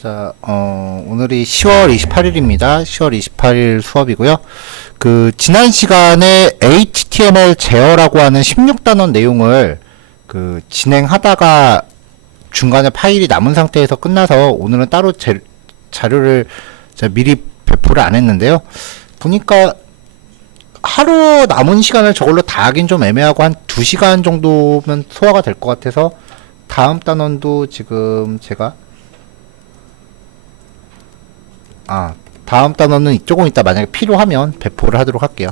자, 오늘이 10월 28일입니다. 10월 28일 수업이고요. 지난 시간에 HTML 제어라고 하는 16단원 내용을 진행하다가 중간에 파일이 남은 상태에서 끝나서 오늘은 따로 자료를 제가 미리 배포를 안 했는데요. 보니까 하루 남은 시간을 저걸로 다 하긴 좀 애매하고 한 2시간 정도면 소화가 될 것 같아서 다음 단원도 지금 제가 다음 단원은 조금 이따 만약에 필요하면 배포를 하도록 할게요.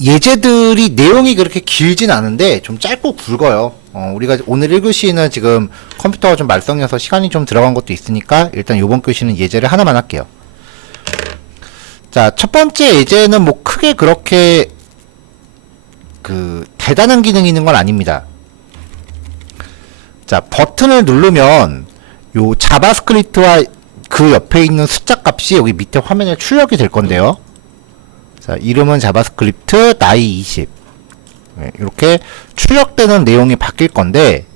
예제들이 내용이 그렇게 길진 않은데 좀 짧고 굵어요. 우리가 오늘 1교시는 지금 컴퓨터가 좀 말썽이어서 시간이 좀 들어간 것도 있으니까 일단 요번 교시는 예제를 하나만 할게요. 자, 첫 번째 예제는 뭐 크게 그렇게 대단한 기능이 있는 건 아닙니다. 자, 버튼을 누르면 요 자바스크립트와 그 옆에 있는 숫자 값이 여기 밑에 화면에 출력이 될 건데요. 자, 이름은 자바스크립트 나이 20. 네, 이렇게 출력되는 내용이 바뀔 건데,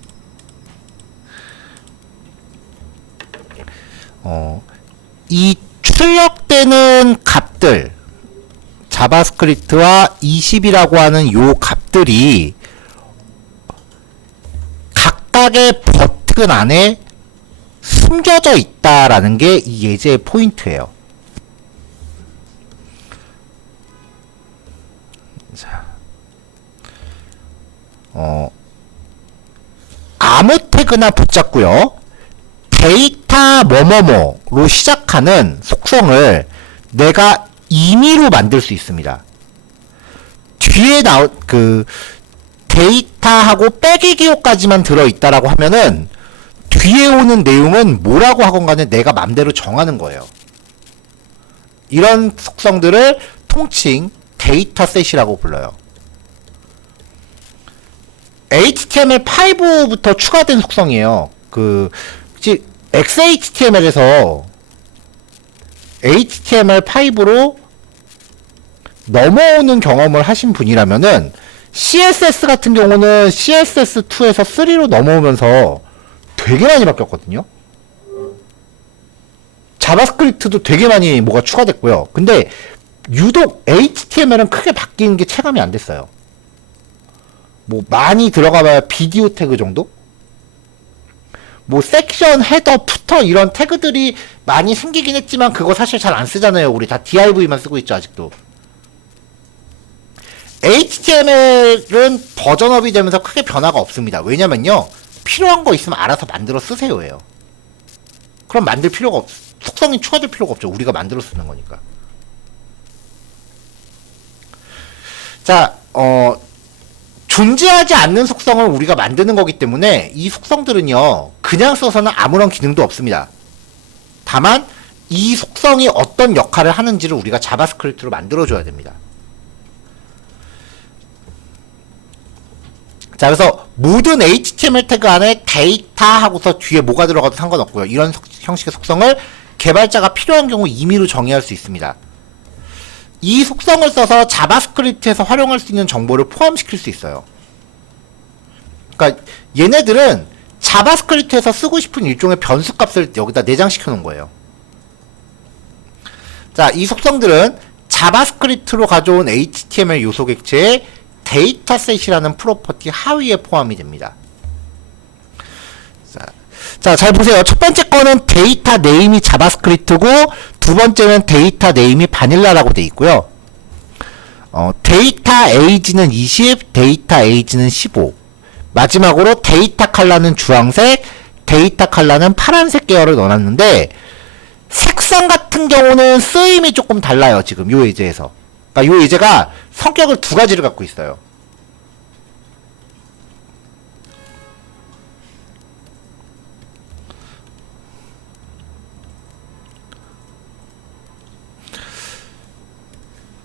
이 출력되는 값들, 자바스크립트와 20이라고 하는 요 값들이 각각의 버튼 안에 숨겨져 있다라는 게 이 예제의 포인트예요. 자, 아무 태그나 붙잡고요. 데이터 뭐뭐뭐로 시작하는 속성을 내가 임의로 만들 수 있습니다. 뒤에 데이터하고 빼기 기호까지만 들어있다라고 하면은 뒤에 오는 내용은 뭐라고 하건 간에 내가 맘대로 정하는 거예요. 이런 속성들을 통칭 데이터셋이라고 불러요. HTML5부터 추가된 속성이에요. XHTML에서 HTML5로 넘어오는 경험을 하신 분이라면은 CSS 같은 경우는 CSS2에서 3로 넘어오면서 되게 많이 바뀌었거든요. 자바스크립트도 되게 많이 뭐가 추가됐고요. 근데 유독 HTML은 크게 바뀐 게 체감이 안 됐어요. 뭐 많이 들어가봐야 비디오 태그 정도? 뭐 섹션, 헤더, 푸터 이런 태그들이 많이 생기긴 했지만 그거 사실 잘 안 쓰잖아요. 우리 다 div만 쓰고 있죠, 아직도. HTML은 버전업이 되면서 크게 변화가 없습니다. 왜냐면요, 필요한 거 있으면 알아서 만들어 쓰세요예요. 그럼 만들 필요가 속성이 추가될 필요가 없죠. 우리가 만들어 쓰는 거니까. 자, 존재하지 않는 속성을 우리가 만드는 거기 때문에 이 속성들은요, 그냥 써서는 아무런 기능도 없습니다. 다만 이 속성이 어떤 역할을 하는지를 우리가 자바스크립트로 만들어줘야 됩니다. 자, 그래서 모든 HTML 태그 안에 데이터 하고서 뒤에 뭐가 들어가도 상관없고요. 이런 형식의 속성을 개발자가 필요한 경우 임의로 정의할 수 있습니다. 이 속성을 써서 자바스크립트에서 활용할 수 있는 정보를 포함시킬 수 있어요. 그러니까 얘네들은 자바스크립트에서 쓰고 싶은 일종의 변수 값을 여기다 내장시켜 놓은 거예요. 자, 이 속성들은 자바스크립트로 가져온 HTML 요소 객체의 데이터셋이라는 프로퍼티 하위에 포함이 됩니다. 자, 잘 보세요. 첫 번째 거는 데이터 네임이 자바스크립트고, 두 번째는 데이터 네임이 바닐라라고 돼 있고요. 데이터 에이지는 20, 데이터 에이지는 15. 마지막으로 데이터 컬러는 주황색, 데이터 컬러는 파란색 계열을 넣어놨는데, 색상 같은 경우는 쓰임이 조금 달라요. 지금 요 예제에서. 그러니까 요 예제가 성격을 두 가지를 갖고 있어요.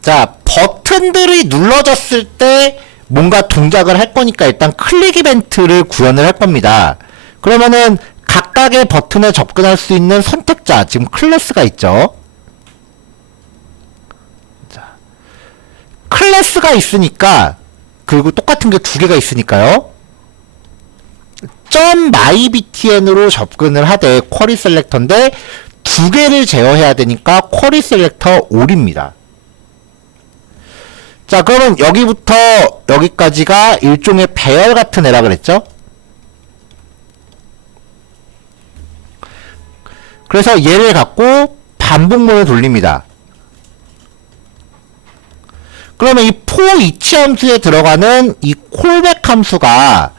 자, 버튼들이 눌러졌을 때 뭔가 동작을 할 거니까 일단 클릭 이벤트를 구현을 할 겁니다. 그러면은 각각의 버튼에 접근할 수 있는 선택자, 지금 클래스가 있죠. 자, 클래스가 있으니까, 그리고 똑같은 게 두 개가 있으니까요. .mybtn으로 접근을 하되 쿼리 셀렉터인데 두 개를 제어해야 되니까 쿼리 셀렉터 all입니다. 자, 그러면 여기부터 여기까지가 일종의 배열 같은 애라 그랬죠? 그래서 얘를 갖고 반복문을 돌립니다. 그러면 이 for each 함수에 들어가는 이 콜백 함수가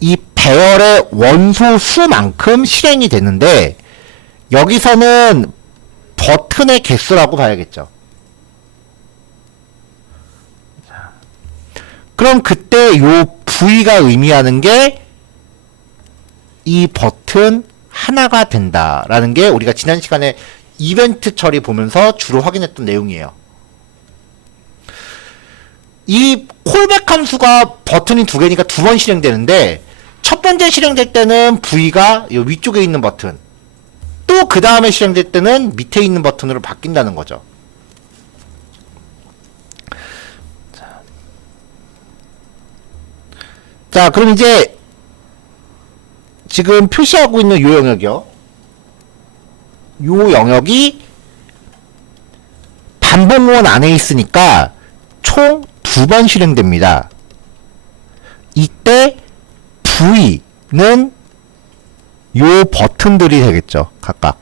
이 배열의 원소 수만큼 실행이 되는데 여기서는 버튼의 개수라고 봐야겠죠. 그럼 그때 요 V가 의미하는 게 이 버튼 하나가 된다라는 게 우리가 지난 시간에 이벤트 처리 보면서 주로 확인했던 내용이에요. 이 콜백 함수가 버튼이 두 개니까 두 번 실행되는데 첫 번째 실행될 때는 V가 이 위쪽에 있는 버튼, 또 그 다음에 실행될 때는 밑에 있는 버튼으로 바뀐다는 거죠. 자, 그럼 이제 지금 표시하고 있는 요 영역이요. 요 영역이 반복문 안에 있으니까 총 두 번 실행됩니다. 이때 V는 요 버튼들이 되겠죠. 각각.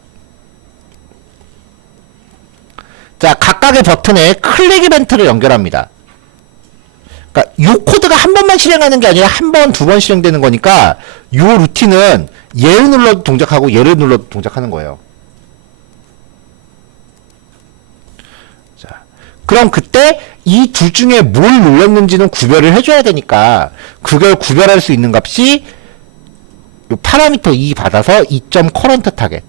자, 각각의 버튼에 클릭 이벤트를 연결합니다. 그러니까 요 코드가 한 번만 실행하는 게 아니라 한 번, 두 번 실행되는 거니까 요 루틴은 얘를 눌러도 동작하고 얘를 눌러도 동작하는 거예요. 자, 그럼 그때 이 둘 중에 뭘 눌렀는지는 구별을 해줘야 되니까 그걸 구별할 수 있는 값이 요 파라미터 2 받아서 2.current target,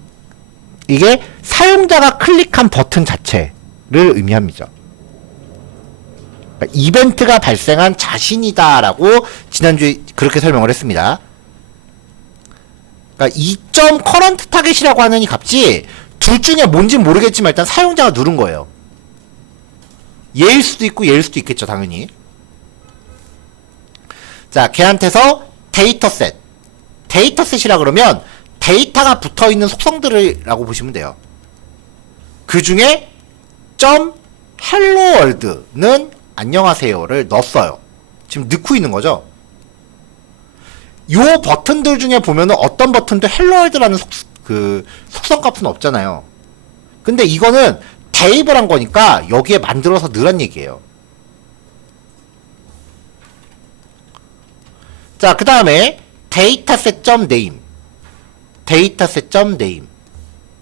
이게 사용자가 클릭한 버튼 자체를 의미합니다. 그러니까 이벤트가 발생한 자신이다 라고 지난주에 그렇게 설명을 했습니다. 그러니까 2.current target이라고 하는 이 값이 둘 중에 뭔지 모르겠지만 일단 사용자가 누른 거예요. 얘일 수도 있고 얘일 수도 있겠죠, 당연히. 자, 걔한테서 데이터셋, 데이터셋이라 그러면 데이터가 붙어있는 속성들이라고 보시면 돼요. 그 중에 helloworld는 안녕하세요를 넣었어요. 지금 넣고 있는 거죠. 요 버튼들 중에 보면은 어떤 버튼도 helloworld라는 속성값은 없잖아요. 근데 이거는 대입을 한 거니까 여기에 만들어서 넣으란 얘기예요. 자, 그 다음에 dataset.name, dataset.name,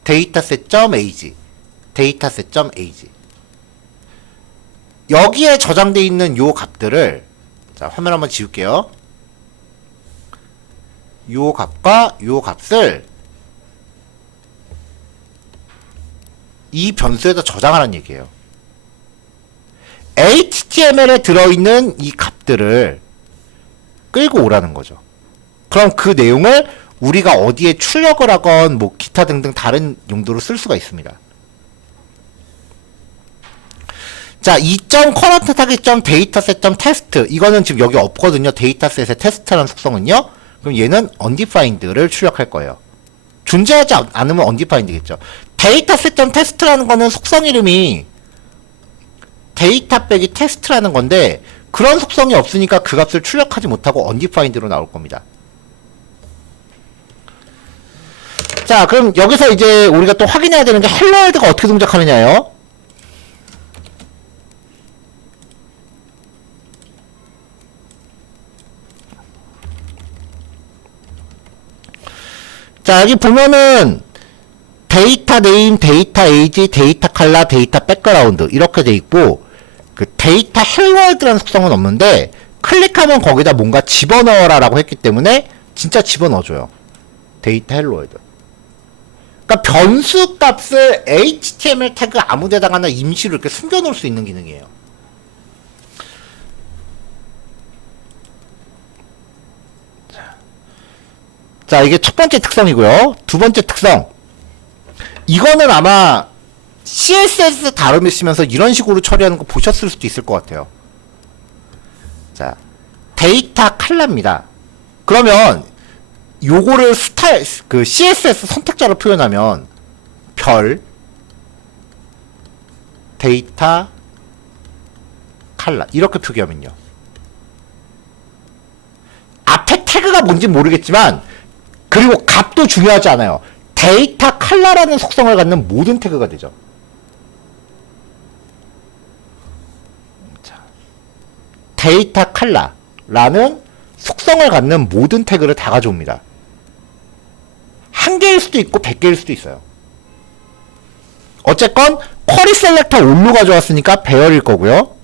dataset.age, dataset.age. 여기에 저장되어 있는 요 값들을, 자, 화면 한번 지울게요. 요 값과 요 값을 이 변수에다 저장하라는 얘기예요. HTML에 들어있는 이 값들을 끌고 오라는 거죠. 그럼 그 내용을 우리가 어디에 출력을 하건 뭐 기타 등등 다른 용도로 쓸 수가 있습니다. 자, 2.current target dataset.test, 이거는 지금 여기 없거든요. 데이터셋의 테스트라는 속성은요. 그럼 얘는 undefined를 출력할 거예요. 존재하지 않으면 undefined겠죠. dataset.test라는 거는 속성 이름이 데이터 빼기 테스트라는 건데 그런 속성이 없으니까 그 값을 출력하지 못하고 undefined로 나올 겁니다. 자, 그럼 여기서 이제 우리가 또 확인해야 되는 게 helloworld가 어떻게 동작하느냐요. 자, 여기 보면은 데이터 네임, 데이터 에이지, 데이터 컬러, 데이터 백그라운드 이렇게 돼 있고 그 데이터 helloworld라는 속성은 없는데 클릭하면 거기다 뭔가 집어넣어라라고 했기 때문에 진짜 집어넣어줘요. 데이터 helloworld. 그러니까 변수 값을 HTML 태그 아무데다가나 임시로 이렇게 숨겨놓을 수 있는 기능이에요. 자, 이게 첫 번째 특성이고요. 두 번째 특성. 이거는 아마 CSS 다루시면서 이런 식으로 처리하는 거 보셨을 수도 있을 것 같아요. 자, 데이터 컬러입니다. 그러면 요거를 스타일, 그 CSS 선택자로 표현하면 별, 데이터, 칼라 이렇게 표기하면요. 앞에 태그가 뭔지 모르겠지만 그리고 값도 중요하지 않아요. 데이터 칼라라는 속성을 갖는 모든 태그가 되죠. 데이터 칼라라는 속성을 갖는 모든 태그를 다 가져옵니다. 한 개일 수도 있고 100개일 수도 있어요. 어쨌건 쿼리 셀렉터 올로 가져왔으니까 배열일 거고요.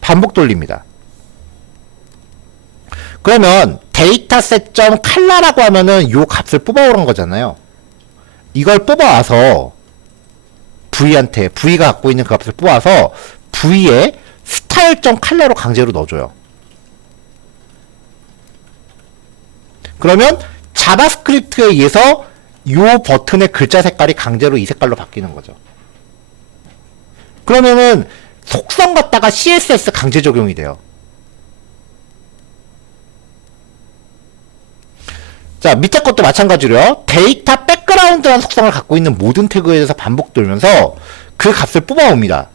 반복 돌립니다. 그러면 데이터셋.칼라라고 하면은 요 값을 뽑아오는 거잖아요. 이걸 뽑아와서 V한테 V가 갖고 있는 그 값을 뽑아서 V에 스타일.칼라로 강제로 넣어줘요. 그러면 자바스크립트에 의해서 요 버튼의 글자 색깔이 강제로 이 색깔로 바뀌는 거죠. 그러면은 속성 갖다가 CSS 강제 적용이 돼요. 자, 밑에 것도 마찬가지로요. 데이터 백그라운드라는 속성을 갖고 있는 모든 태그에 대해서 반복 돌면서 그 값을 뽑아옵니다.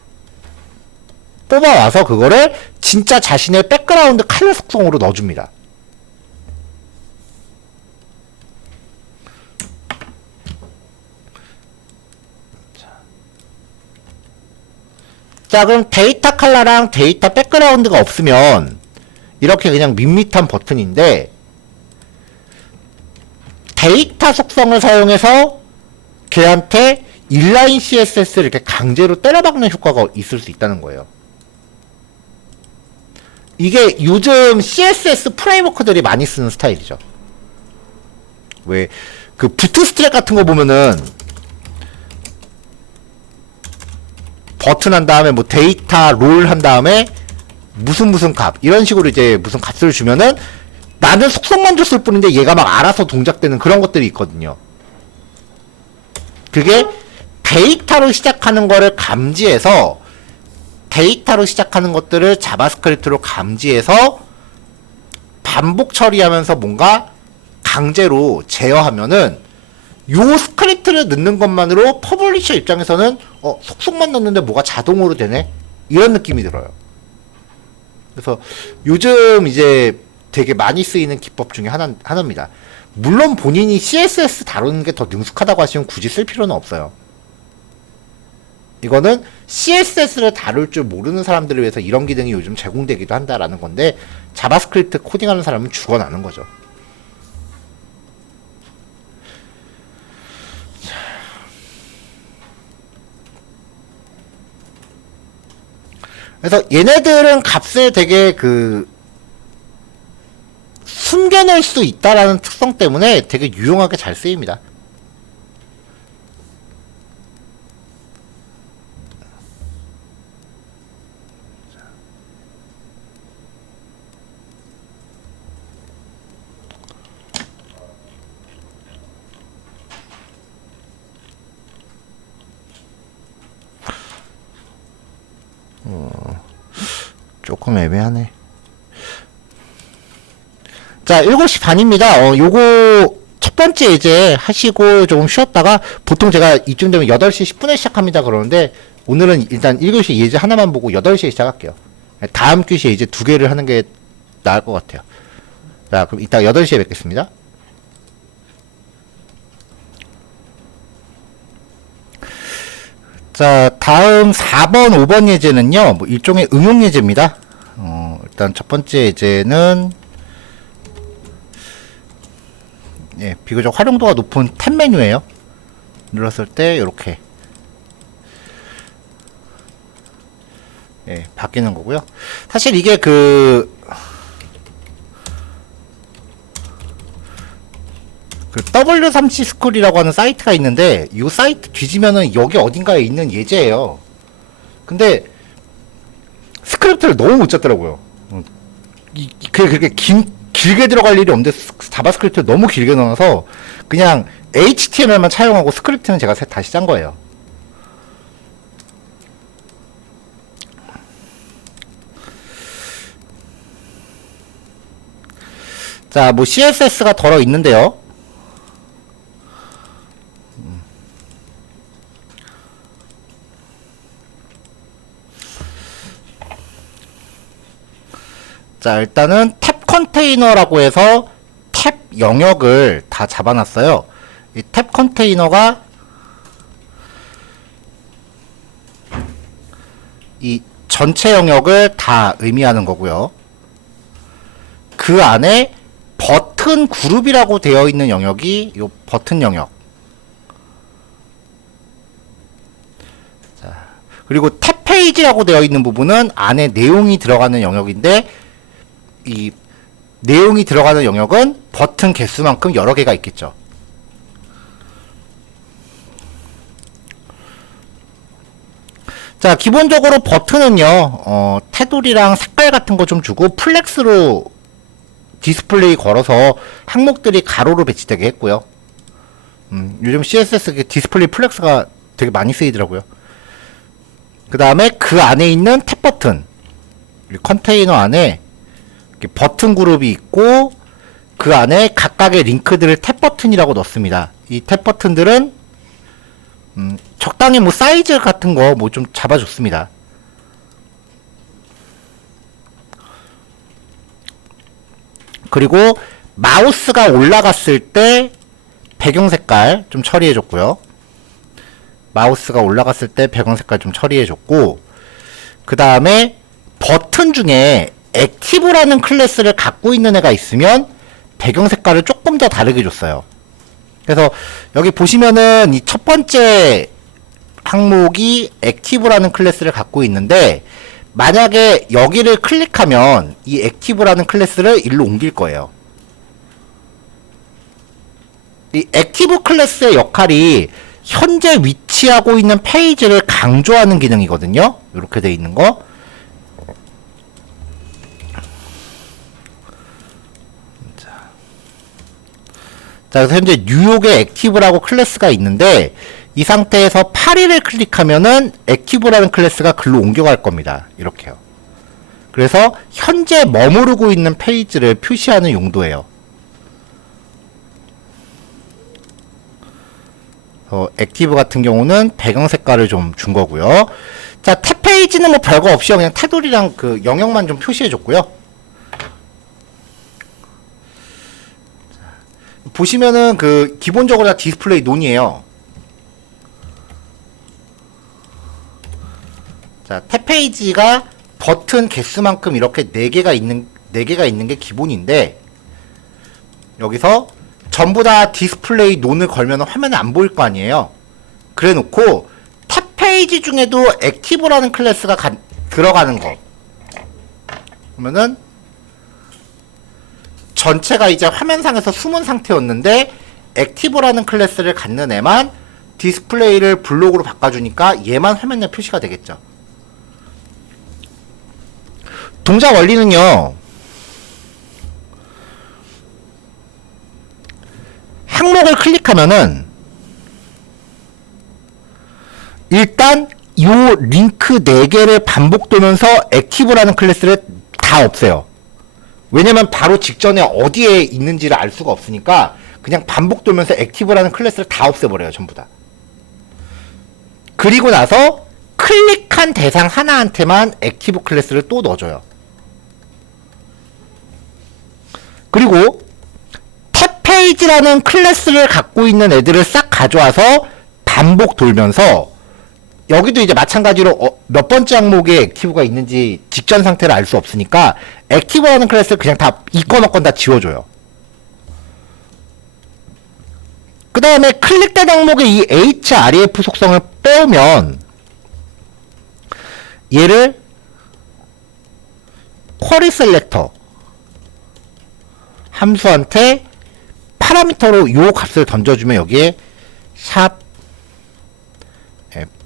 뽑아와서 그거를 진짜 자신의 백그라운드 칼라 속성으로 넣어줍니다. 자, 그럼 데이터 칼라랑 데이터 백그라운드가 없으면 이렇게 그냥 밋밋한 버튼인데 데이터 속성을 사용해서 걔한테 인라인 CSS를 이렇게 강제로 때려박는 효과가 있을 수 있다는 거예요. 이게 요즘 CSS 프레임워크들이 많이 쓰는 스타일이죠. 왜, 그 부트스트랩 같은 거 보면은 버튼 한 다음에 뭐 데이터 롤 한 다음에 무슨 값 이런 식으로 이제 무슨 값을 주면은 나는 속성만 줬을 뿐인데 얘가 막 알아서 동작되는 그런 것들이 있거든요. 그게 데이터로 시작하는 거를 감지해서 데이터로 시작하는 것들을 자바스크립트로 감지해서 반복 처리하면서 뭔가 강제로 제어하면은 요 스크립트를 넣는 것만으로 퍼블리셔 입장에서는 속성만 넣는데 뭐가 자동으로 되네? 이런 느낌이 들어요. 그래서 요즘 이제 되게 많이 쓰이는 기법 중에 하나입니다. 물론 본인이 CSS 다루는 게 더 능숙하다고 하시면 굳이 쓸 필요는 없어요. 이거는 CSS를 다룰 줄 모르는 사람들을 위해서 이런 기능이 요즘 제공되기도 한다라는 건데 자바스크립트 코딩하는 사람은 죽어나는 거죠. 그래서 얘네들은 값을 되게 숨겨낼 수 있다라는 특성 때문에 되게 유용하게 잘 쓰입니다. 조금 애매하네. 자, 7시 반입니다. 요거 첫 번째 이제 하시고 조금 쉬었다가 보통 제가 이쯤 되면 8시 10분에 시작합니다 그러는데 오늘은 일단 1교시 예제 하나만 보고 8시에 시작할게요. 다음 교시에 이제 2개를 하는 게 나을 것 같아요. 자, 그럼 이따 8시에 뵙겠습니다. 자, 다음 4번, 5번 예제는요, 뭐 일종의 응용 예제입니다. 일단 첫 번째 예제는 예, 비교적 활용도가 높은 탭 메뉴예요. 눌렀을 때 이렇게 예, 바뀌는 거고요. 사실 이게 W3C 스쿨이라고 하는 사이트가 있는데 이 사이트 뒤지면은 여기 어딘가에 있는 예제예요. 근데 스크립트를 너무 못 짰더라고요. 그렇게 길게 들어갈 일이 없는데 자바스크립트를 너무 길게 넣어서 그냥 HTML만 차용하고 스크립트는 제가 다시 짠 거예요. 자, 뭐 CSS가 덜어 있는데요. 자, 일단은 탭 컨테이너라고 해서 탭 영역을 다 잡아놨어요. 이 탭 컨테이너가 이 전체 영역을 다 의미하는 거고요. 그 안에 버튼 그룹이라고 되어 있는 영역이 요 버튼 영역. 자, 그리고 탭 페이지라고 되어 있는 부분은 안에 내용이 들어가는 영역인데, 이 내용이 들어가는 영역은 버튼 개수만큼 여러 개가 있겠죠. 자, 기본적으로 버튼은요, 테두리랑 색깔 같은 거 좀 주고 플렉스로 디스플레이 걸어서 항목들이 가로로 배치되게 했고요. 요즘 CSS 디스플레이 플렉스가 되게 많이 쓰이더라고요. 그 다음에 그 안에 있는 탭 버튼, 컨테이너 안에 버튼 그룹이 있고, 그 안에 각각의 링크들을 탭 버튼이라고 넣습니다. 이 탭 버튼들은 적당히 뭐 사이즈 같은 거 뭐 좀 잡아줬습니다. 그리고 마우스가 올라갔을 때 배경 색깔 좀 처리해줬고요. 마우스가 올라갔을 때 배경 색깔 좀 처리해줬고, 그 다음에 버튼 중에 액티브라는 클래스를 갖고 있는 애가 있으면 배경 색깔을 조금 더 다르게 줬어요. 그래서 여기 보시면은 이 첫 번째 항목이 액티브라는 클래스를 갖고 있는데, 만약에 여기를 클릭하면 이 액티브라는 클래스를 일로 옮길 거예요. 이 액티브 클래스의 역할이 현재 위치하고 있는 페이지를 강조하는 기능이거든요. 이렇게 돼 있는 거. 자, 그래서 현재 뉴욕의 액티브라고 클래스가 있는데, 이 상태에서 8일을 클릭하면은 액티브라는 클래스가 글로 옮겨갈 겁니다. 이렇게요. 그래서 현재 머무르고 있는 페이지를 표시하는 용도예요. 액티브 같은 경우는 배경 색깔을 좀 준 거고요. 자, 탭 페이지는 뭐 별거 없이 그냥 테두리랑 그 영역만 좀 표시해 줬고요. 보시면은 그 기본적으로 다 디스플레이 논이에요. 자, 탭 페이지가 버튼 개수만큼 이렇게 4개가 있는 게 기본인데, 여기서 전부 다 디스플레이 논을 걸면 화면에 안 보일 거 아니에요. 그래 놓고 탭 페이지 중에도 액티브라는 클래스가 들어가는 거. 그러면은 전체가 이제 화면상에서 숨은 상태였는데, 액티브라는 클래스를 갖는 애만 디스플레이를 블록으로 바꿔주니까 얘만 화면에 표시가 되겠죠. 동작 원리는요, 항목을 클릭하면은 일단 요 링크 4개를 반복되면서 액티브라는 클래스를 다 없애요. 왜냐면 바로 직전에 어디에 있는지를 알 수가 없으니까 그냥 반복되면서 액티브라는 클래스를 다 없애버려요. 전부 다. 그리고 나서 클릭한 대상 하나한테만 액티브 클래스를 또 넣어줘요. 그리고 탭 페이지라는 클래스를 갖고 있는 애들을 싹 가져와서 반복 돌면서, 여기도 이제 마찬가지로 몇 번째 항목에 액티브가 있는지 직전 상태를 알 수 없으니까 액티브라는 클래스를 그냥 다 이건 없건 다 지워줘요. 그 다음에 클릭된 항목의 이 href 속성을 빼면 얘를 쿼리 셀렉터 함수한테 파라미터로 요 값을 던져주면 여기에 샵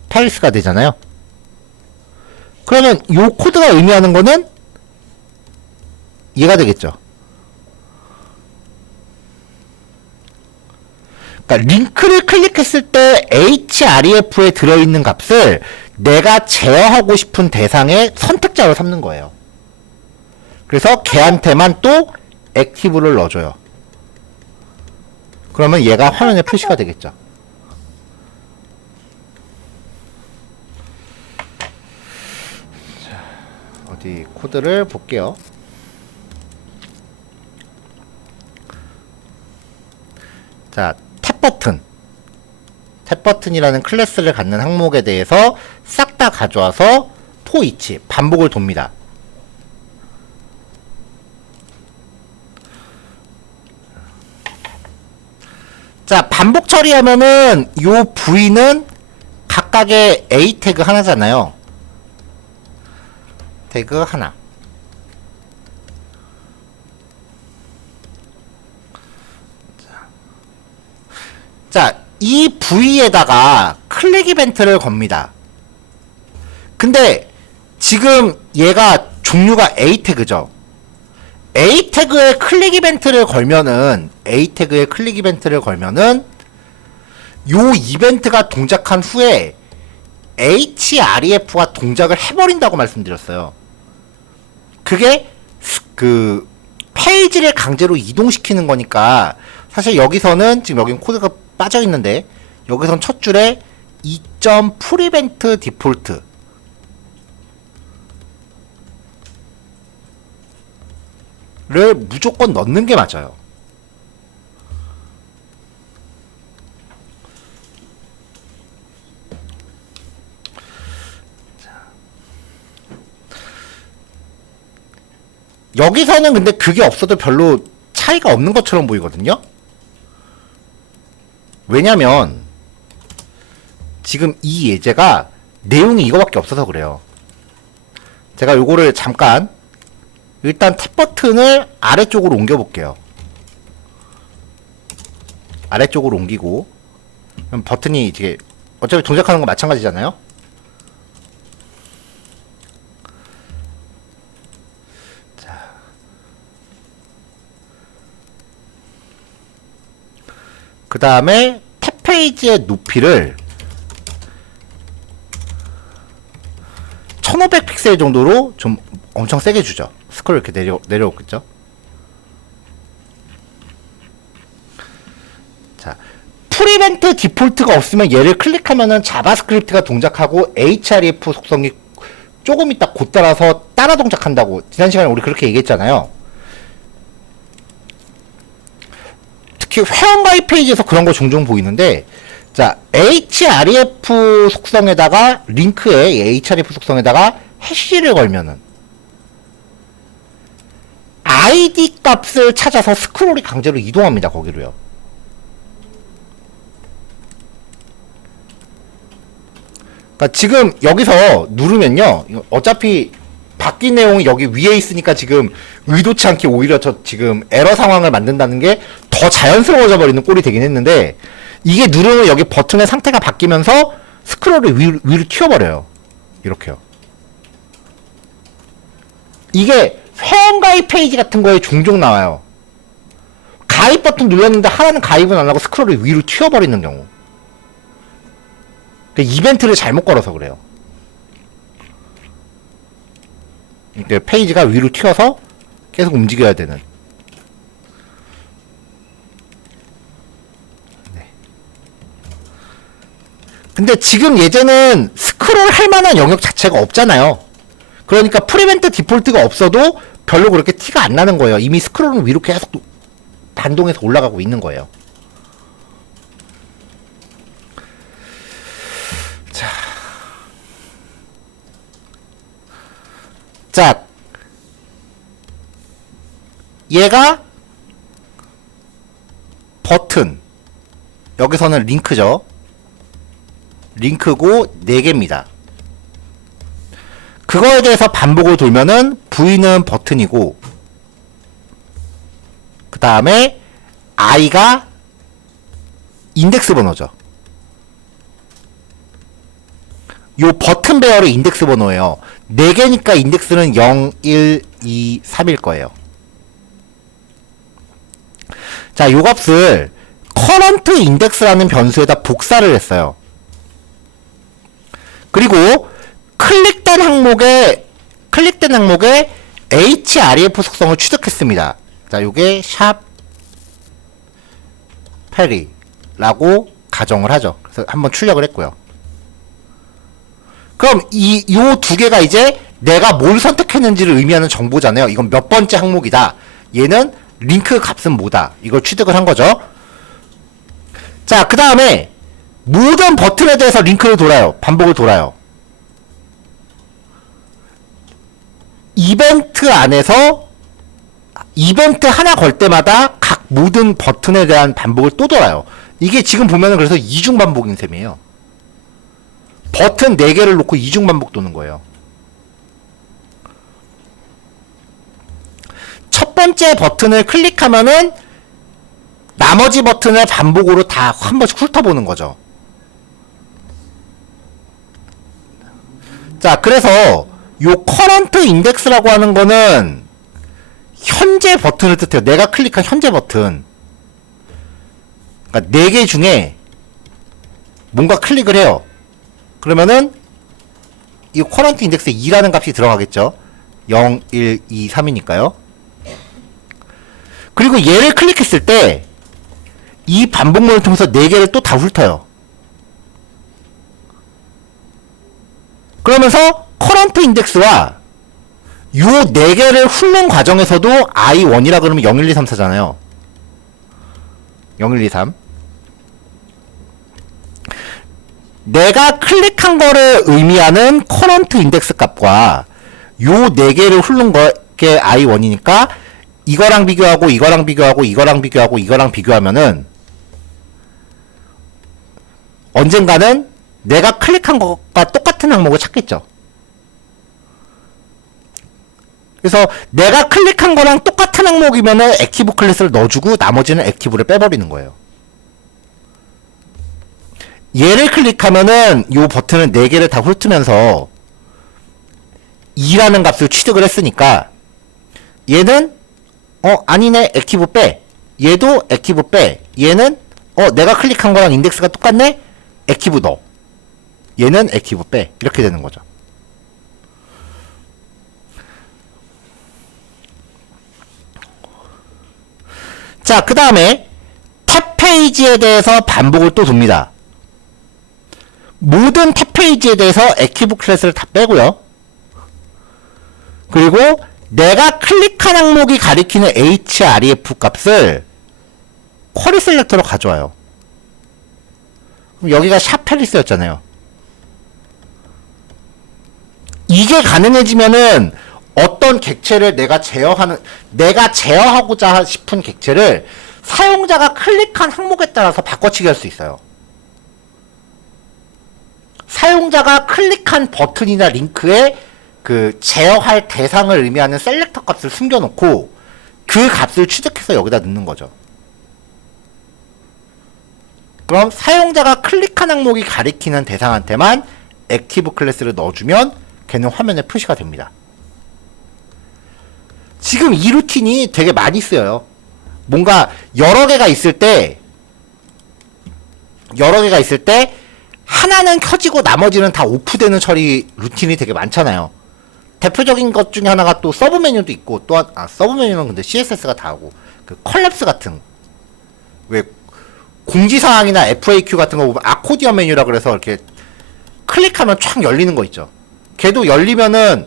파리스가 되잖아요. 그러면 요 코드가 의미하는 거는 얘가 되겠죠. 그러니까 링크를 클릭했을 때 href에 들어있는 값을 내가 제어하고 싶은 대상의 선택자로 삼는 거예요. 그래서 걔한테만 또 액티브를 넣어줘요. 그러면 얘가 화면에 표시가 되겠죠. 자, 어디 코드를 볼게요. 자, 탭버튼이라는 클래스를 갖는 항목에 대해서 싹 다 가져와서 for each 반복을 돕니다. 자, 반복 처리하면은 요 v는 각각의 a 태그 하나잖아요. 태그 하나. 자, 이 v에다가 클릭 이벤트를 겁니다. 근데 지금 얘가 종류가 a 태그죠. a 태그에 클릭 이벤트를 걸면은 요 이벤트가 동작한 후에 href가 동작을 해버린다고 말씀드렸어요. 그게 그 페이지를 강제로 이동시키는 거니까 사실 여기서는 지금 여긴 코드가 빠져 있는데 여기선 첫 줄에 2.prevent default 를 무조건 넣는 게 맞아요. 여기서는 근데 그게 없어도 별로 차이가 없는 것처럼 보이거든요. 왜냐면 지금 이 예제가 내용이 이거밖에 없어서 그래요. 제가 요거를 잠깐 일단 탭 버튼을 아래쪽으로 옮겨 볼게요. 아래쪽으로 옮기고 그럼 버튼이 이제 어차피 동작하는 건 마찬가지잖아요. 자, 그 다음에 탭 페이지의 높이를 1500 픽셀 정도로 좀 엄청 세게 주죠. 스크롤 이렇게 내려오겠죠. 자, 프리벤트 디폴트가 없으면 얘를 클릭하면은 자바스크립트가 동작하고 href 속성이 조금 있다 곧 따라서 따라 동작한다고 지난 시간에 우리 그렇게 얘기했잖아요. 특히 회원가입 페이지에서 그런 거 종종 보이는데, 자, href 속성에다가 링크에 href 속성에다가 해시를 걸면은 id 값을 찾아서 스크롤이 강제로 이동합니다. 거기로요. 그러니까 지금 여기서 누르면요, 어차피 바뀐 내용이 여기 위에 있으니까 지금 의도치 않게 오히려 저 지금 에러 상황을 만든다는 게 더 자연스러워져 버리는 꼴이 되긴 했는데, 이게 누르면 여기 버튼의 상태가 바뀌면서 스크롤을 위로 튀어버려요. 이렇게요. 이게 회원가입 페이지 같은 거에 종종 나와요. 가입 버튼 눌렀는데 하나는 가입은 안 하고 스크롤이 위로 튀어버리는 경우. 이벤트를 잘못 걸어서 그래요. 페이지가 위로 튀어서 계속 움직여야 되는. 네. 근데 지금 예제는 스크롤 할 만한 영역 자체가 없잖아요. 그러니까 프리벤트 디폴트가 없어도 별로 그렇게 티가 안 나는 거예요. 이미 스크롤은 위로 계속 반동해서 올라가고 있는 거예요. 자, 얘가 버튼, 여기서는 링크죠. 링크고 4개입니다. 그거에 대해서 반복을 돌면은 V는 버튼이고, 그 다음에 I가 인덱스 번호죠. 요 버튼 배열의 인덱스 번호예요. 4개니까 인덱스는 0, 1, 2, 3일 거예요. 자, 요 값을 current index라는 변수에다 복사를 했어요. 그리고 클릭된 항목에 href 속성을 취득했습니다. 자, 자, 요게 샵 페리라고 가정을 하죠. 그래서 한번 출력을 했고요. 그럼 요 두 개가 이제 내가 뭘 선택했는지를 의미하는 정보잖아요. 이건 몇 번째 항목이다. 얘는 링크 값은 뭐다. 이걸 취득을 한 거죠. 자, 그 다음에 모든 버튼에 대해서 링크를 돌아요. 반복을 돌아요. 이벤트 안에서 이벤트 하나 걸 때마다 각 모든 버튼에 대한 반복을 또 돌아요. 이게 지금 보면은 그래서 이중 반복인 셈이에요. 버튼 4개를 놓고 이중 반복 도는 거예요. 첫 번째 버튼을 클릭하면은 나머지 버튼을 반복으로 다 한 번씩 훑어보는 거죠. 자, 그래서 요 커런트 인덱스라고 하는 거는 현재 버튼을 뜻해요. 내가 클릭한 현재 버튼. 그러니까 4개 중에 뭔가 클릭을 해요. 그러면은 이 커런트 인덱스에 2라는 값이 들어가겠죠. 0, 1, 2, 3이니까요. 그리고 얘를 클릭했을 때 이 반복문을 통해서 4개를 또 다 훑어요. 그러면서 커런트 인덱스와 요 4개를 훑는 과정에서도 I1이라 그러면 0, 1, 2, 3, 4잖아요. 0, 1, 2, 3. 내가 클릭한 거를 의미하는 커런트 인덱스 값과 요 4개를 훑는 게 I1이니까 이거랑 비교하고 이거랑 비교하고 이거랑 비교하고 이거랑 비교하면은 언젠가는 내가 클릭한 것과 똑같은 항목을 찾겠죠. 그래서 내가 클릭한 거랑 똑같은 항목이면은 액티브 클래스를 넣어주고 나머지는 액티브를 빼버리는 거예요. 얘를 클릭하면은 요 버튼을 4개를 다 훑으면서 2라는 값을 취득을 했으니까 얘는 아니네 액티브 빼, 얘도 액티브 빼, 얘는 내가 클릭한 거랑 인덱스가 똑같네 액티브 넣어, 얘는 액티브 빼, 이렇게 되는 거죠. 자, 그 다음에 탭 페이지에 대해서 반복을 또 돕니다. 모든 탭 페이지에 대해서 액티브 클래스를 다 빼고요. 그리고 내가 클릭한 항목이 가리키는 href 값을 쿼리 셀렉터로 가져와요. 그럼 여기가 샵 페리스였잖아요. 이게 가능해지면은 어떤 객체를 내가 제어하고자 싶은 객체를 사용자가 클릭한 항목에 따라서 바꿔치기 할 수 있어요. 사용자가 클릭한 버튼이나 링크에 그 제어할 대상을 의미하는 셀렉터 값을 숨겨놓고 그 값을 취득해서 여기다 넣는 거죠. 그럼 사용자가 클릭한 항목이 가리키는 대상한테만 액티브 클래스를 넣어주면 걔는 화면에 표시가 됩니다. 지금 이 루틴이 되게 많이 쓰여요. 뭔가 여러 개가 있을 때 하나는 켜지고 나머지는 다 오프되는 처리 루틴이 되게 많잖아요. 대표적인 것 중에 하나가 또 서브 메뉴도 있고, 또 서브 메뉴는 근데 CSS가 다 하고, 그 컬랩스 같은, 왜 공지사항이나 FAQ 같은 거 보면 아코디언 메뉴라 그래서 이렇게 클릭하면 쫙 열리는 거 있죠. 걔도 열리면은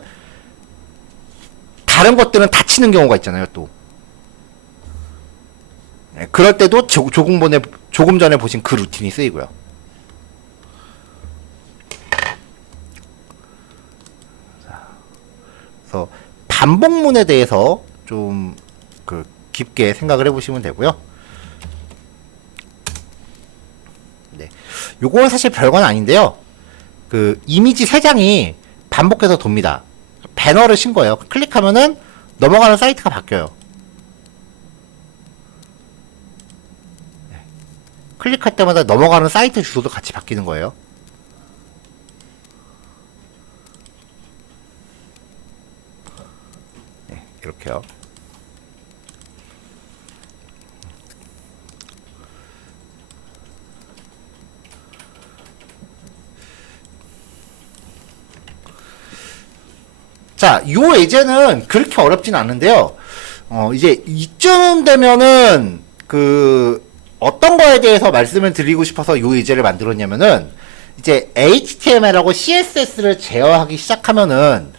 다른 것들은 닫히는 경우가 있잖아요, 또. 네, 그럴 때도 조금 전에 보신 그 루틴이 쓰이고요. 그래서 반복문에 대해서 좀 깊게 생각을 해보시면 되고요. 네, 요거는 사실 별건 아닌데요. 그 이미지 3장이 반복해서 돕니다. 배너를 신 거예요. 클릭하면은 넘어가는 사이트가 바뀌어요. 네. 클릭할 때마다 넘어가는 사이트 주소도 같이 바뀌는 거예요. 네, 이렇게요. 자, 요 예제는 그렇게 어렵진 않은데요. 이제 이쯤 되면은 어떤 거에 대해서 말씀을 드리고 싶어서 요 예제를 만들었냐면은 이제 HTML하고 CSS를 제어하기 시작하면은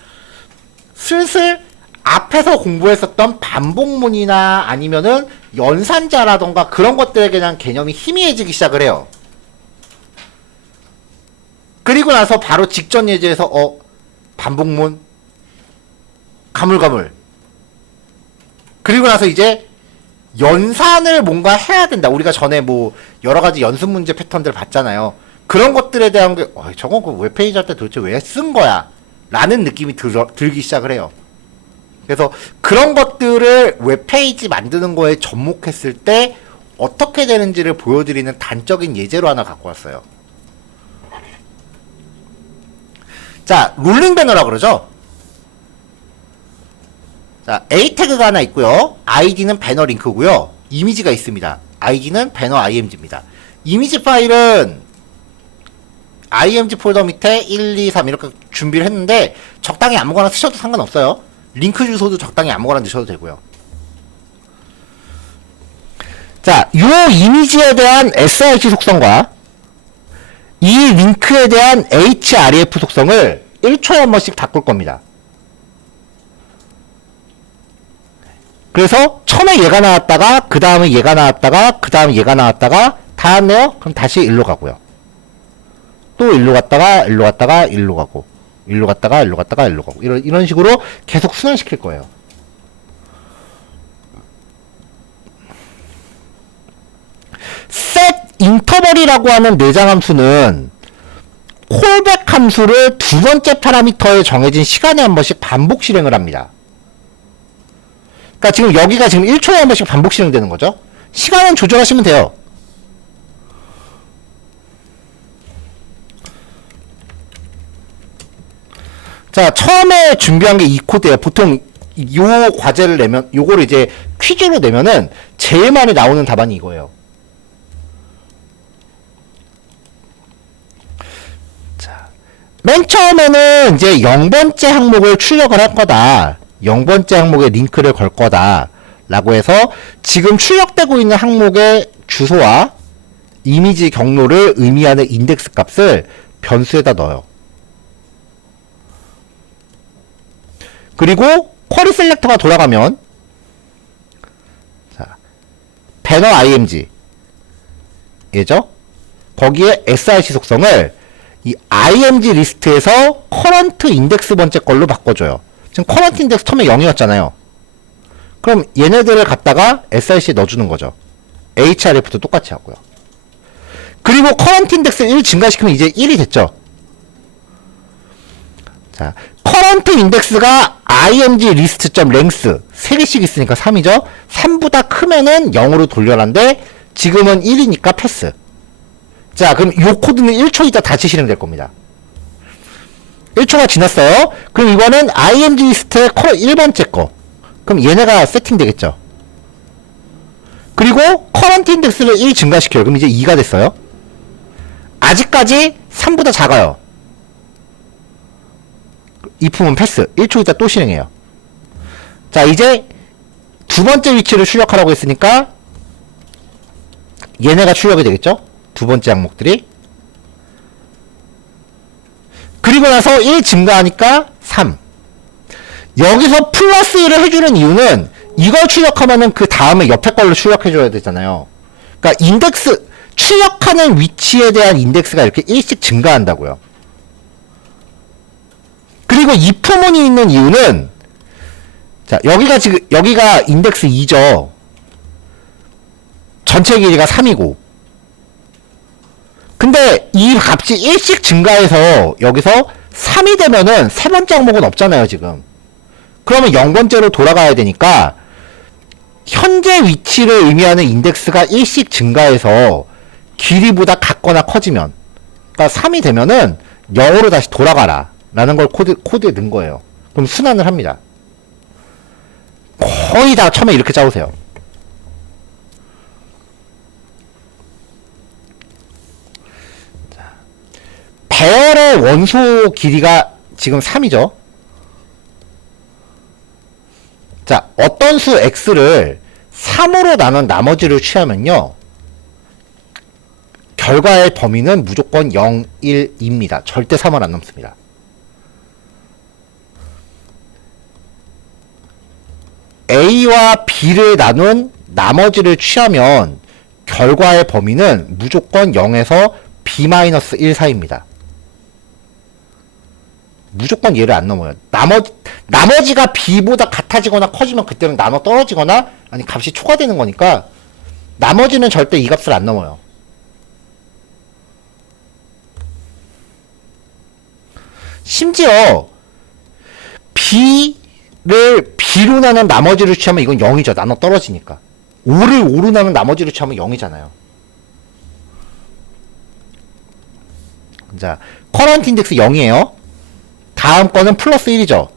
슬슬 앞에서 공부했었던 반복문이나 아니면은 연산자라던가 그런 것들에 대한 개념이 희미해지기 시작을 해요. 그리고 나서 바로 직전 예제에서 반복문 가물가물 그리고 나서 이제 연산을 뭔가 해야 된다. 우리가 전에 뭐 여러 가지 연습 문제 패턴들 봤잖아요. 그런 것들에 대한 게 저건 그 웹페이지 할 때 도대체 왜 쓴 거야? 라는 느낌이 들기 시작을 해요. 그래서 그런 것들을 웹페이지 만드는 거에 접목했을 때 어떻게 되는지를 보여드리는 단적인 예제로 하나 갖고 왔어요. 자, 롤링 배너라 그러죠? 자, A 태그가 하나 있고요. 아이디는 배너 링크고요. 이미지가 있습니다. 아이디는 배너 img입니다. 이미지 파일은 img 폴더 밑에 1, 2, 3 이렇게 준비를 했는데 적당히 아무거나 쓰셔도 상관없어요. 링크 주소도 적당히 아무거나 넣으셔도 되고요. 자, 요 이미지에 대한 src 속성과 이 링크에 대한 href 속성을 1초에 한 번씩 바꿀 겁니다. 그래서 처음에 얘가 나왔다가 그 다음에 얘가 나왔다가 그 다음에 얘가 나왔다가 다 왔네요? 그럼 다시 일로 가고요. 또 일로 갔다가 일로 갔다가 일로 가고 일로 갔다가 일로 갔다가 일로 가고 이런 식으로 계속 순환시킬 거예요. set interval이라고 하는 내장 함수는 콜백 함수를 두 번째 파라미터에 정해진 시간에 한 번씩 반복 실행을 합니다. 그러니까 지금 여기가 지금 1초에 한 번씩 반복 실행되는 거죠. 시간은 조절하시면 돼요. 자, 처음에 준비한 게 이 코드예요. 보통 요 과제를 내면 요거를 이제 퀴즈로 내면은 제일 많이 나오는 답안이 이거예요. 자, 맨 처음에는 이제 0번째 항목을 출력을 할 거다. 0번째 항목에 링크를 걸 거다 라고 해서 지금 출력되고 있는 항목의 주소와 이미지 경로를 의미하는 인덱스 값을 변수에다 넣어요. 그리고 쿼리 셀렉터가 돌아가면 자, 배너 img 예죠? 거기에 src 속성을 이 img 리스트에서 커런트 인덱스 번째 걸로 바꿔줘요. 지금 커런트 인덱스 처음에 0이었잖아요. 그럼 얘네들을 갖다가 src에 넣어주는 거죠. href도 똑같이 하고요. 그리고 커런트 인덱스 1 증가시키면 이제 1이 됐죠. 자, 커런트 인덱스가 img list.length 3개씩 있으니까 3이죠. 3보다 크면은 0으로 돌려라는데 지금은 1이니까 패스. 자, 그럼 요 코드는 1초 있다 다시 실행될 겁니다. 1초가 지났어요. 그럼 이거는 img 리스트의 1번째 거. 그럼 얘네가 세팅되겠죠. 그리고 커런트 인덱스를 1 증가시켜요. 그럼 이제 2가 됐어요. 아직까지 3보다 작아요. if면 패스. 1초 있다 또 실행해요. 자, 이제 두 번째 위치를 출력하라고 했으니까 얘네가 출력이 되겠죠. 두 번째 항목들이. 그리고 나서 1 증가하니까 3. 여기서 플러스 1을 해주는 이유는 이걸 출력하면은 그 다음에 옆에 걸로 출력해줘야 되잖아요. 그러니까 인덱스, 출력하는 위치에 대한 인덱스가 이렇게 1씩 증가한다고요. 그리고 if문이 있는 이유는 자, 여기가 인덱스 2죠. 전체 길이가 3이고. 근데 이 값이 1씩 증가해서 여기서 3이 되면은 세 번째 항목은 없잖아요, 지금. 그러면 0번째로 돌아가야 되니까 현재 위치를 의미하는 인덱스가 1씩 증가해서 길이보다 같거나 커지면, 그러니까 3이 되면은 0으로 다시 돌아가라 라는 걸 코드에 넣은 거예요. 그럼 순환을 합니다. 거의 다 처음에 이렇게 짜오세요. 배열의 원소 길이가 지금 3이죠. 자, 어떤 수 x를 3으로 나눈 나머지를 취하면요, 결과의 범위는 무조건 0, 1입니다. 절대 3을 안 넘습니다. A와 B를 나눈 나머지를 취하면 결과의 범위는 무조건 0에서 B-1 사이입니다. 무조건 얘를 안 넘어요. 나머지가 B보다 같아지거나 커지면 그때는 나눠 떨어지거나 아니 값이 초과되는 거니까 나머지는 절대 이 값을 안 넘어요. 심지어 B를 B로 나눈 나머지를 취하면 이건 0이죠. 나눠 떨어지니까. 5를 5로 나눈 나머지를 취하면 0이잖아요. 자, 커런트 인덱스 0이에요. 다음 거는 플러스 1이죠.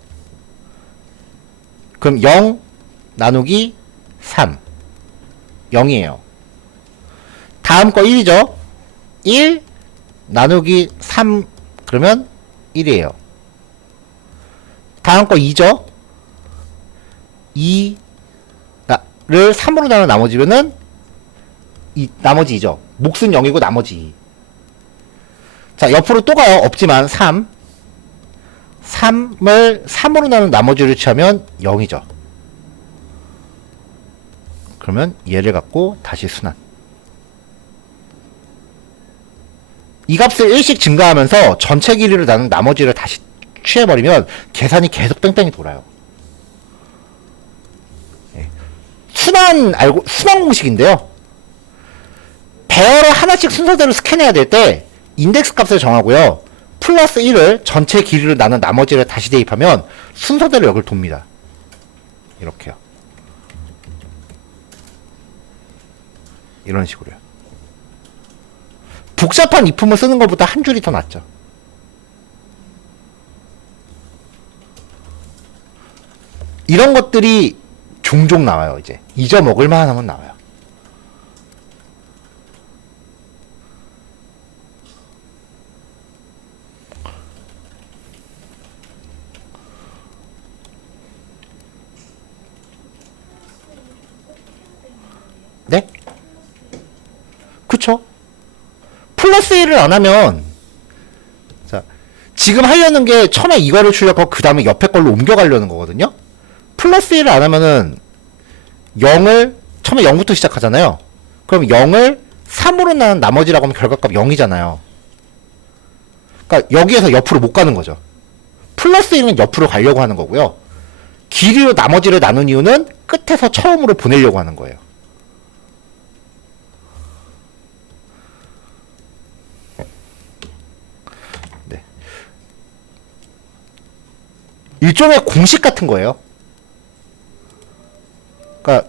그럼 0 나누기 3 0이에요. 다음 거 1이죠. 1 나누기 3 그러면 1이에요. 다음 거 2죠. 2를 3으로 나눈 나머지면은 나머지 2죠. 몫은 0이고 나머지 2. 자, 옆으로 또 가요. 없지만 3. 3을 3으로 나눈 나머지를 취하면 0이죠. 그러면 얘를 갖고 다시 순환. 이 값을 1씩 증가하면서 전체 길이를 나눈 나머지를 다시 취해버리면 계산이 계속 뺑뺑이 돌아요. 순환 공식인데요. 배열을 하나씩 순서대로 스캔해야 될 때 인덱스 값을 정하고요. 플러스 1을 전체 길이를 나눈 나머지를 다시 대입하면 순서대로 여기를 돕니다. 이렇게요. 이런 식으로요. 복잡한 이품을 쓰는 것보다 한 줄이 더 낫죠. 이런 것들이 종종 나와요. 이제 잊어먹을 만한 하면 나와요. 네? 그쵸? 플러스 1을 안 하면, 자, 지금 하려는 게 처음에 이거를 출력하고 그 다음에 옆에 걸로 옮겨가려는 거거든요? 플러스 1을 안 하면은 0을, 처음에 0부터 시작하잖아요? 그럼 0을 3으로 나눈 나머지라고 하면 결과값 0이잖아요. 그러니까 여기에서 옆으로 못 가는 거죠. 플러스 1은 옆으로 가려고 하는 거고요. 길이로 나머지를 나눈 이유는 끝에서 처음으로 보내려고 하는 거예요. 일종의 공식 같은 거예요. 그러니까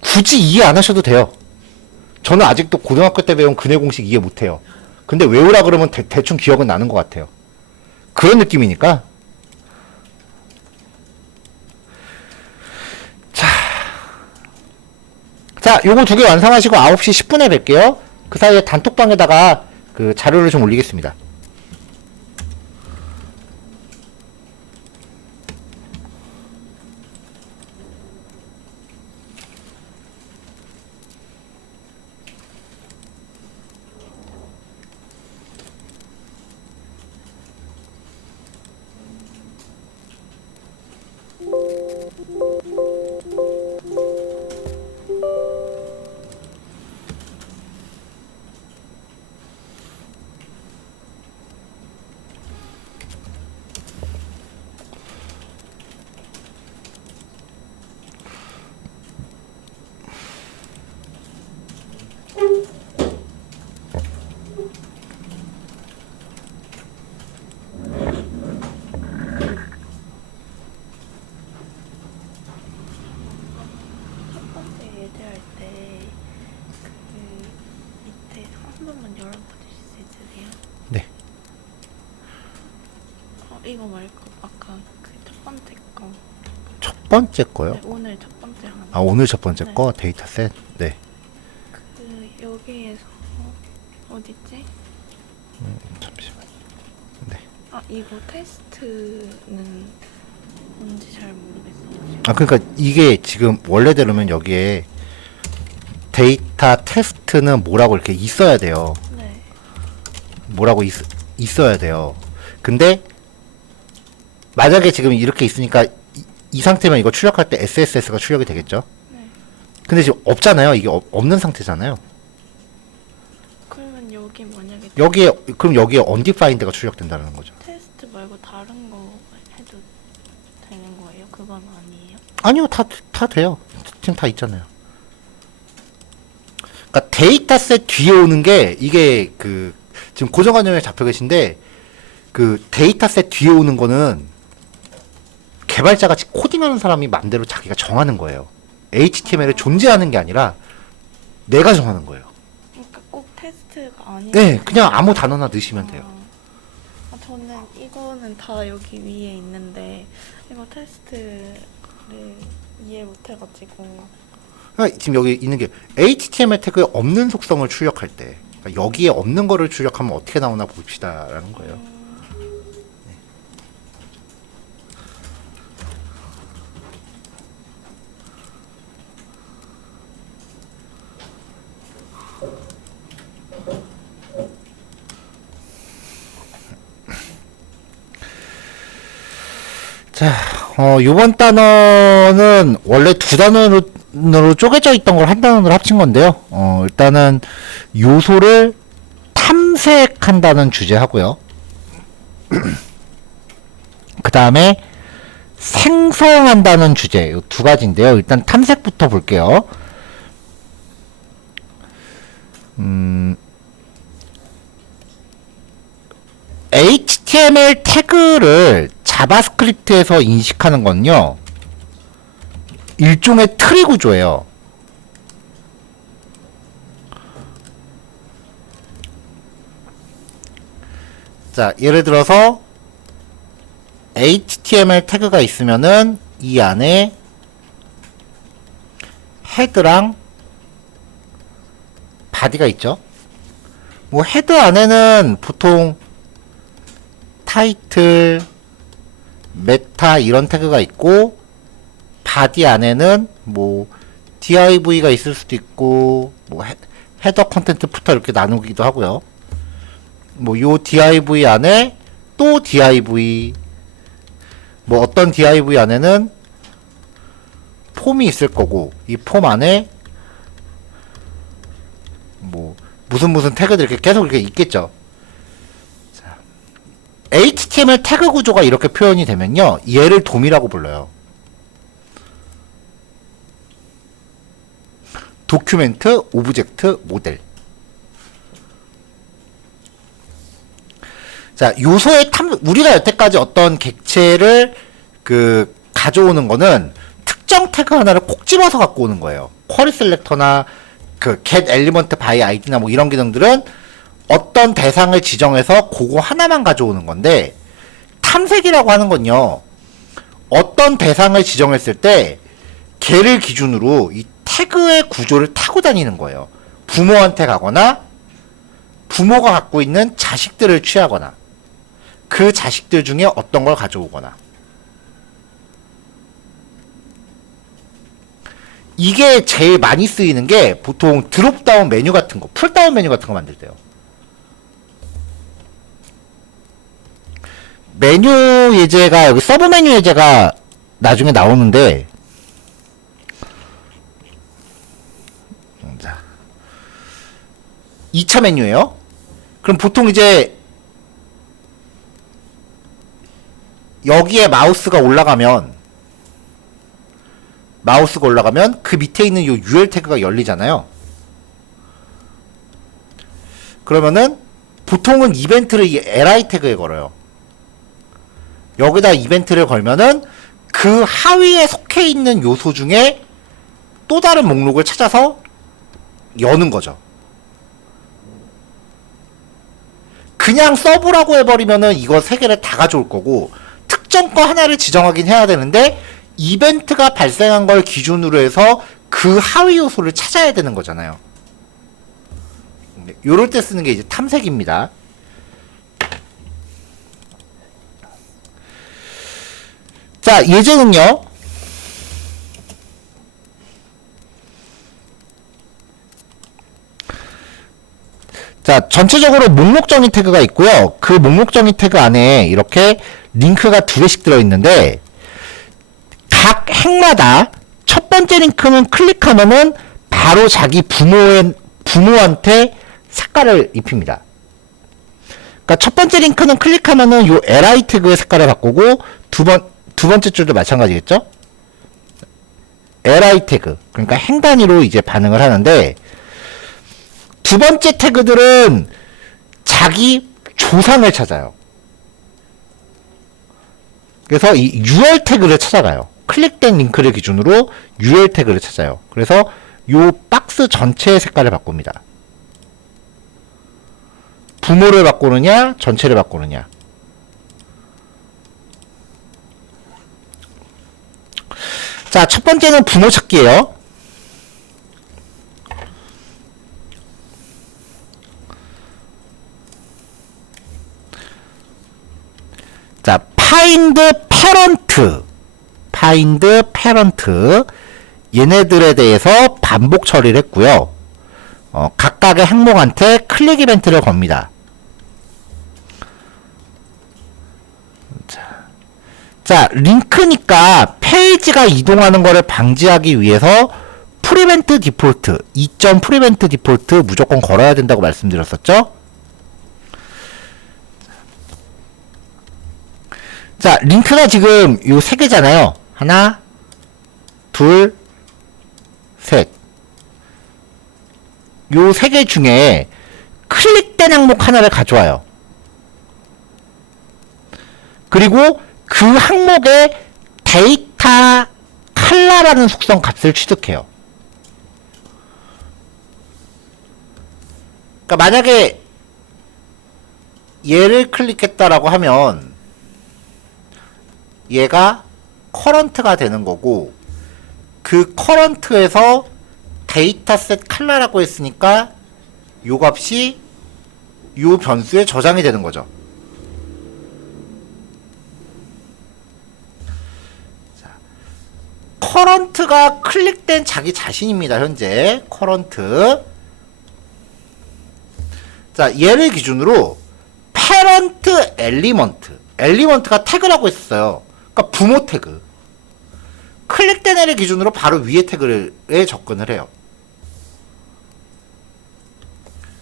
굳이 이해 안 하셔도 돼요. 저는 아직도 고등학교 때 배운 근해 공식 이해 못 해요. 근데 외우라 그러면 대충 기억은 나는 것 같아요. 그런 느낌이니까. 자, 요거 두 개 완성하시고 9시 10분에 뵐게요. 그 사이에 단톡방에다가 그 자료를 좀 올리겠습니다. 이거 말고 아까 그 첫 번째 거. 첫 번째 거요? 네, 오늘 첫 번째 하나. 아, 오늘 첫 번째 네. 거 데이터셋. 네. 그 여기에서 어딨지? 잠시만. 네. 아 이거 테스트는 뭔지 잘 모르겠어. 아, 그러니까 이게 지금 원래대로면 여기에 데이터 테스트는 뭐라고 이렇게 있어야 돼요. 네. 뭐라고 있어야 돼요. 근데 만약에 지금 이렇게 있으니까 이 상태면 이거 출력할 때 SSS가 출력이 되겠죠? 네. 근데 지금 없잖아요. 이게 없는 상태잖아요. 그러면 여기 만약에 여기에 그럼 여기에 undefined가 출력된다는 거죠. 테스트 말고 다른 거 해도 되는 거예요? 그건 아니에요? 아니요, 다 돼요. 지금 다 있잖아요. 그러니까 데이터셋 뒤에 오는 게 이게 그 지금 고정관념에 잡혀 계신데 그 데이터셋 뒤에 오는 거는 개발자가 코딩하는 사람이 맘대로 자기가 정하는 거예요. HTML에 존재하는 게 아니라 내가 정하는 거예요. 그러니까 꼭 테스트가 아니에요? 네, 그냥 아무 단어나 넣으시면 돼요. 저는 이거는 다 여기 위에 있는데 이거 테스트를 이해 못 해가지고. 그러니까 지금 여기 있는 게 HTML 태그에 없는 속성을 출력할 때 그러니까 여기에 없는 거를 출력하면 어떻게 나오나 봅시다라는 거예요. 자, 요번 단어는 원래 두 단어로 쪼개져 있던 걸 한 단어로 합친 건데요. 일단은 요소를 탐색한다는 주제 하고요. 그 다음에 생성한다는 주제, 요 두 가지인데요. 일단 탐색부터 볼게요. HTML 태그를 자바스크립트에서 인식하는 건요, 일종의 트리 구조예요. 자, 예를 들어서 HTML 태그가 있으면은 이 안에 헤드랑 바디가 있죠. 뭐 헤드 안에는 보통 타이틀, 메타 이런 태그가 있고, 바디 안에는 뭐 div가 있을 수도 있고, 뭐 헤더 컨텐트 부터 이렇게 나누기도 하고요. 뭐 요 div 안에 또 div, 뭐 어떤 div 안에는 폼이 있을 거고, 이 폼 안에 뭐 무슨 태그들이 이렇게 계속 이렇게 있겠죠. HTML 태그 구조가 이렇게 표현이 되면요, 얘를 돔이라고 불러요. 도큐멘트, 오브젝트, 모델. 자, 요소의 우리가 여태까지 어떤 객체를 가져오는 거는 특정 태그 하나를 콕 집어서 갖고 오는 거예요. 쿼리 셀렉터나 get element by id나 뭐 이런 기능들은 어떤 대상을 지정해서 그거 하나만 가져오는 건데, 탐색이라고 하는 건요, 어떤 대상을 지정했을 때 걔를 기준으로 이 태그의 구조를 타고 다니는 거예요. 부모한테 가거나 부모가 갖고 있는 자식들을 취하거나 그 자식들 중에 어떤 걸 가져오거나. 이게 제일 많이 쓰이는 게 보통 드롭다운 메뉴 같은 거, 풀다운 메뉴 같은 거 만들 때요. 메뉴 예제가 여기 서브 메뉴 예제가 나중에 나오는데, 자, 2차 메뉴예요. 그럼 보통 이제 여기에 마우스가 올라가면 그 밑에 있는 요 UL 태그가 열리잖아요. 그러면은 보통은 이벤트를 이 li 태그에 걸어요. 여기다 이벤트를 걸면은 그 하위에 속해 있는 요소 중에 또 다른 목록을 찾아서 여는 거죠. 그냥 서브라고 해버리면은 이거 세 개를 다 가져올 거고, 특정 거 하나를 지정하긴 해야 되는데, 이벤트가 발생한 걸 기준으로 해서 그 하위 요소를 찾아야 되는 거잖아요. 요럴 때 쓰는 게 이제 탐색입니다. 자, 예제는요, 자, 전체적으로 목록 정의 태그가 있고요. 그 목록 정의 태그 안에 이렇게 링크가 두 개씩 들어있는데, 각 핵마다 첫 번째 링크는 클릭하면은 바로 자기 부모한테 색깔을 입힙니다. 그러니까 첫 번째 링크는 클릭하면은 요 li 태그의 색깔을 바꾸고 두 번째 줄도 마찬가지겠죠? li 태그, 그러니까 행 단위로 이제 반응을 하는데, 두 번째 태그들은 자기 조상을 찾아요. 그래서 이 UL 태그를 찾아가요. 클릭된 링크를 기준으로 UL 태그를 찾아요. 그래서 요 박스 전체의 색깔을 바꿉니다. 부모를 바꾸느냐, 전체를 바꾸느냐. 자, 첫 번째는 부모 찾기예요. 자, find parent 얘네들에 대해서 반복 처리를 했고요. 각각의 항목한테 클릭 이벤트를 겁니다. 자, 링크니까 페이지가 이동하는 것을 방지하기 위해서 프리벤트 디폴트, 2점 프리벤트 디폴트 무조건 걸어야 된다고 말씀드렸었죠? 자, 링크가 지금 요 세 개잖아요. 하나, 둘, 셋. 요 세 개 중에 클릭된 항목 하나를 가져와요. 그리고 그 항목의 데이터 컬러라는 속성 값을 취득해요. 그러니까 만약에 얘를 클릭했다라고 하면 얘가 커런트가 되는 거고, 그 커런트에서 데이터셋 컬러라고 했으니까 요 값이 요 변수에 저장이 되는 거죠. 커런트가 클릭된 자기 자신입니다. 현재 커런트. 자, 얘를 기준으로 parent 엘리먼트가 태그라고 했었어요. 그러니까 부모 태그. 클릭된 애를 기준으로 바로 위에 태그에 접근을 해요.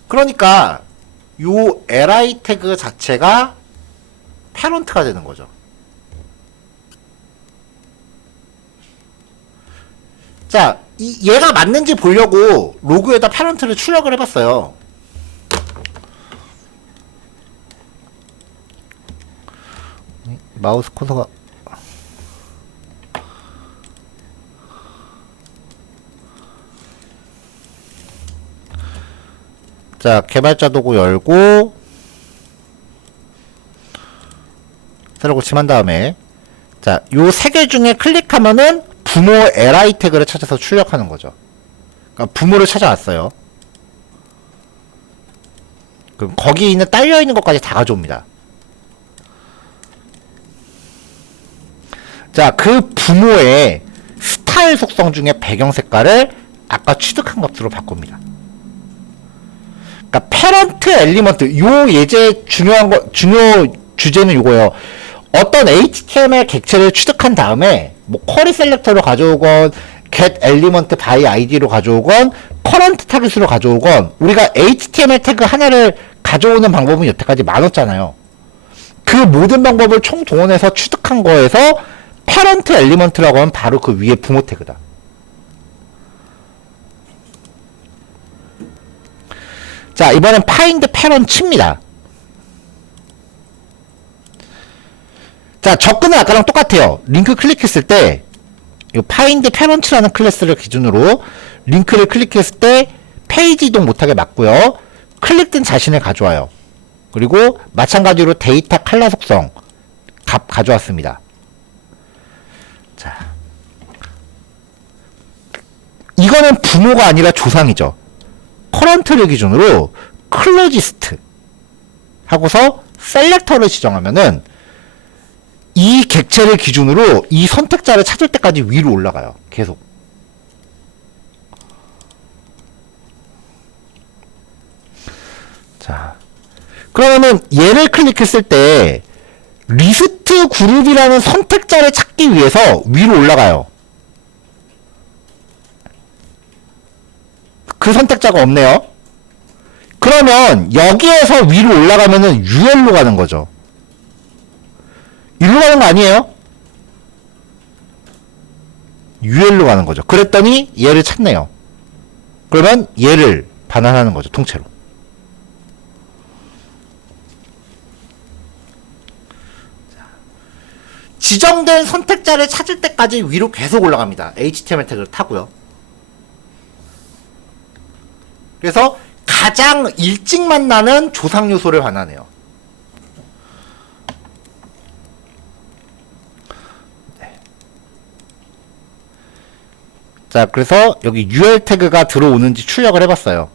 그러니까 요 li 태그 자체가 parent가 되는 거죠. 자, 얘가 맞는지 보려고 로그에다 parent를 출력을 해봤어요. 마우스 커서가 자, 개발자 도구 열고 새로 고침한 다음에, 자, 요 세 개 중에 클릭하면은 부모 li 태그를 찾아서 출력하는 거죠. 그러니까 부모를 찾아왔어요. 그럼 거기 있는 딸려 있는 것까지 다 가져옵니다. 자, 그 부모의 스타일 속성 중에 배경 색깔을 아까 취득한 값으로 바꿉니다. 그러니까 parent 엘리먼트, 요 예제 중요 주제는 요거예요. 어떤 HTML 객체를 취득한 다음에 뭐 쿼리 셀렉터로 가져오건 get element by id로 가져오건 current 타깃으로 가져오건, 우리가 HTML 태그 하나를 가져오는 방법은 여태까지 많았잖아요. 그 모든 방법을 총동원해서 취득한 거에서 parent element라고 하면 바로 그 위에 부모 태그다. 자, 이번엔 find parent입니다. 자, 접근은 아까랑 똑같아요. 링크 클릭했을 때, 이 find parent라는 클래스를 기준으로 링크를 클릭했을 때 페이지 이동 못하게 막고요. 클릭된 자신을 가져와요. 그리고 마찬가지로 데이터 컬러 속성 값 가져왔습니다. 자, 이거는 부모가 아니라 조상이죠. 커런트를 기준으로 클로지스트 하고서 셀렉터를 지정하면은 이 객체를 기준으로 이 선택자를 찾을 때까지 위로 올라가요. 계속. 자, 자, 그러면은 얘를 클릭했을 때 리스트 그룹이라는 선택자를 찾기 위해서 위로 올라가요. 그 선택자가 없네요. 그러면 여기에서 위로 올라가면은 UL로 가는 거죠. 일로 가는 거 아니에요? UL로 가는 거죠. 그랬더니 얘를 찾네요. 그러면 얘를 반환하는 거죠. 통째로. 지정된 선택자를 찾을 때까지 위로 계속 올라갑니다. HTML 태그를 타고요. 그래서 가장 일찍 만나는 조상 요소를 반환해요. 네. 자, 그래서 여기 UL 태그가 들어오는지 출력을 해봤어요.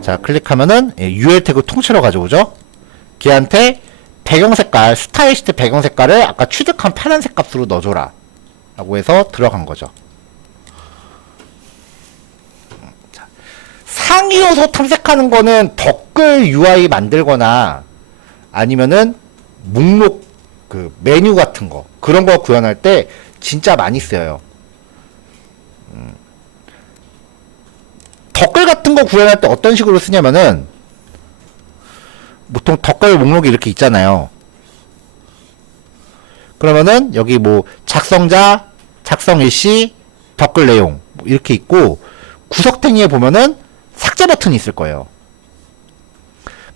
자, 클릭하면은 UL 태그 통째로 가져오죠. 걔한테 배경 색깔, 스타일 시트 배경 색깔을 아까 취득한 파란색 값으로 넣어줘라 라고 해서 들어간 거죠. 자, 상위 요소 탐색하는 거는 덧글 UI 만들거나 아니면은 목록 그 메뉴 같은 거 그런 거 구현할 때 진짜 많이 쓰여요. 덧글 같은 거 구현할 때 어떤 식으로 쓰냐면은 보통 덧글 목록이 이렇게 있잖아요. 그러면은 여기 뭐 작성자, 작성 일시, 덧글 내용 뭐 이렇게 있고 구석탱이에 보면은 삭제 버튼이 있을 거예요.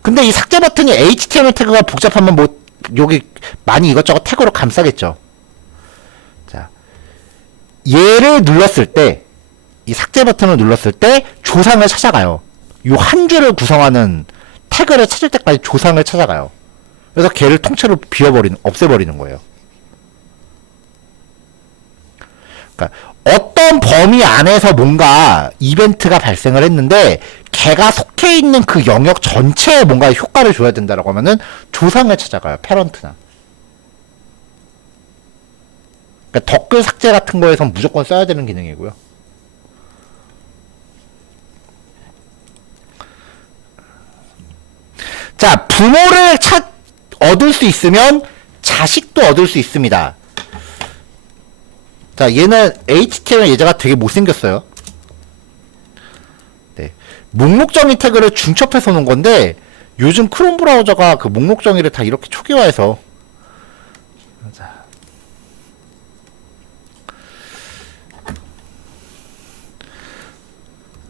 근데 이 삭제 버튼이 HTML 태그가 복잡하면 뭐 여기 많이 이것저것 태그로 감싸겠죠. 자, 얘를 눌렀을 때 이 삭제 버튼을 눌렀을 때 조상을 찾아가요. 요 한 줄을 구성하는 태그를 찾을 때까지 조상을 찾아가요. 그래서 걔를 통째로 없애버리는 거예요. 그러니까 어떤 범위 안에서 뭔가 이벤트가 발생을 했는데 걔가 속해 있는 그 영역 전체에 뭔가 효과를 줘야 된다라고 하면은 조상을 찾아가요. 패런트나. 그러니까 덧글 삭제 같은 거에선 무조건 써야 되는 기능이고요. 자, 부모를 얻을 수 있으면 자식도 얻을 수 있습니다. 자, 얘는 HTML 예제가 되게 못생겼어요. 네. 목록 정의 태그를 중첩해서 놓은 건데 요즘 크롬 브라우저가 그 목록 정의를 다 이렇게 초기화해서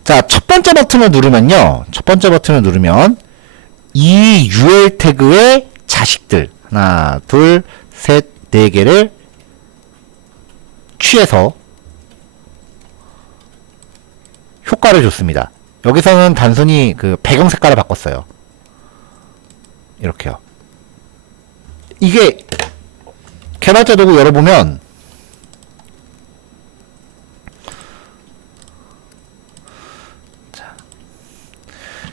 자, 첫 번째 버튼을 누르면요. 첫 번째 버튼을 누르면 이 UL 태그의 자식들 하나, 둘, 셋, 네 개를 취해서 효과를 줬습니다. 여기서는 단순히 그 배경 색깔을 바꿨어요. 이렇게요. 이게 개발자 도구 열어보면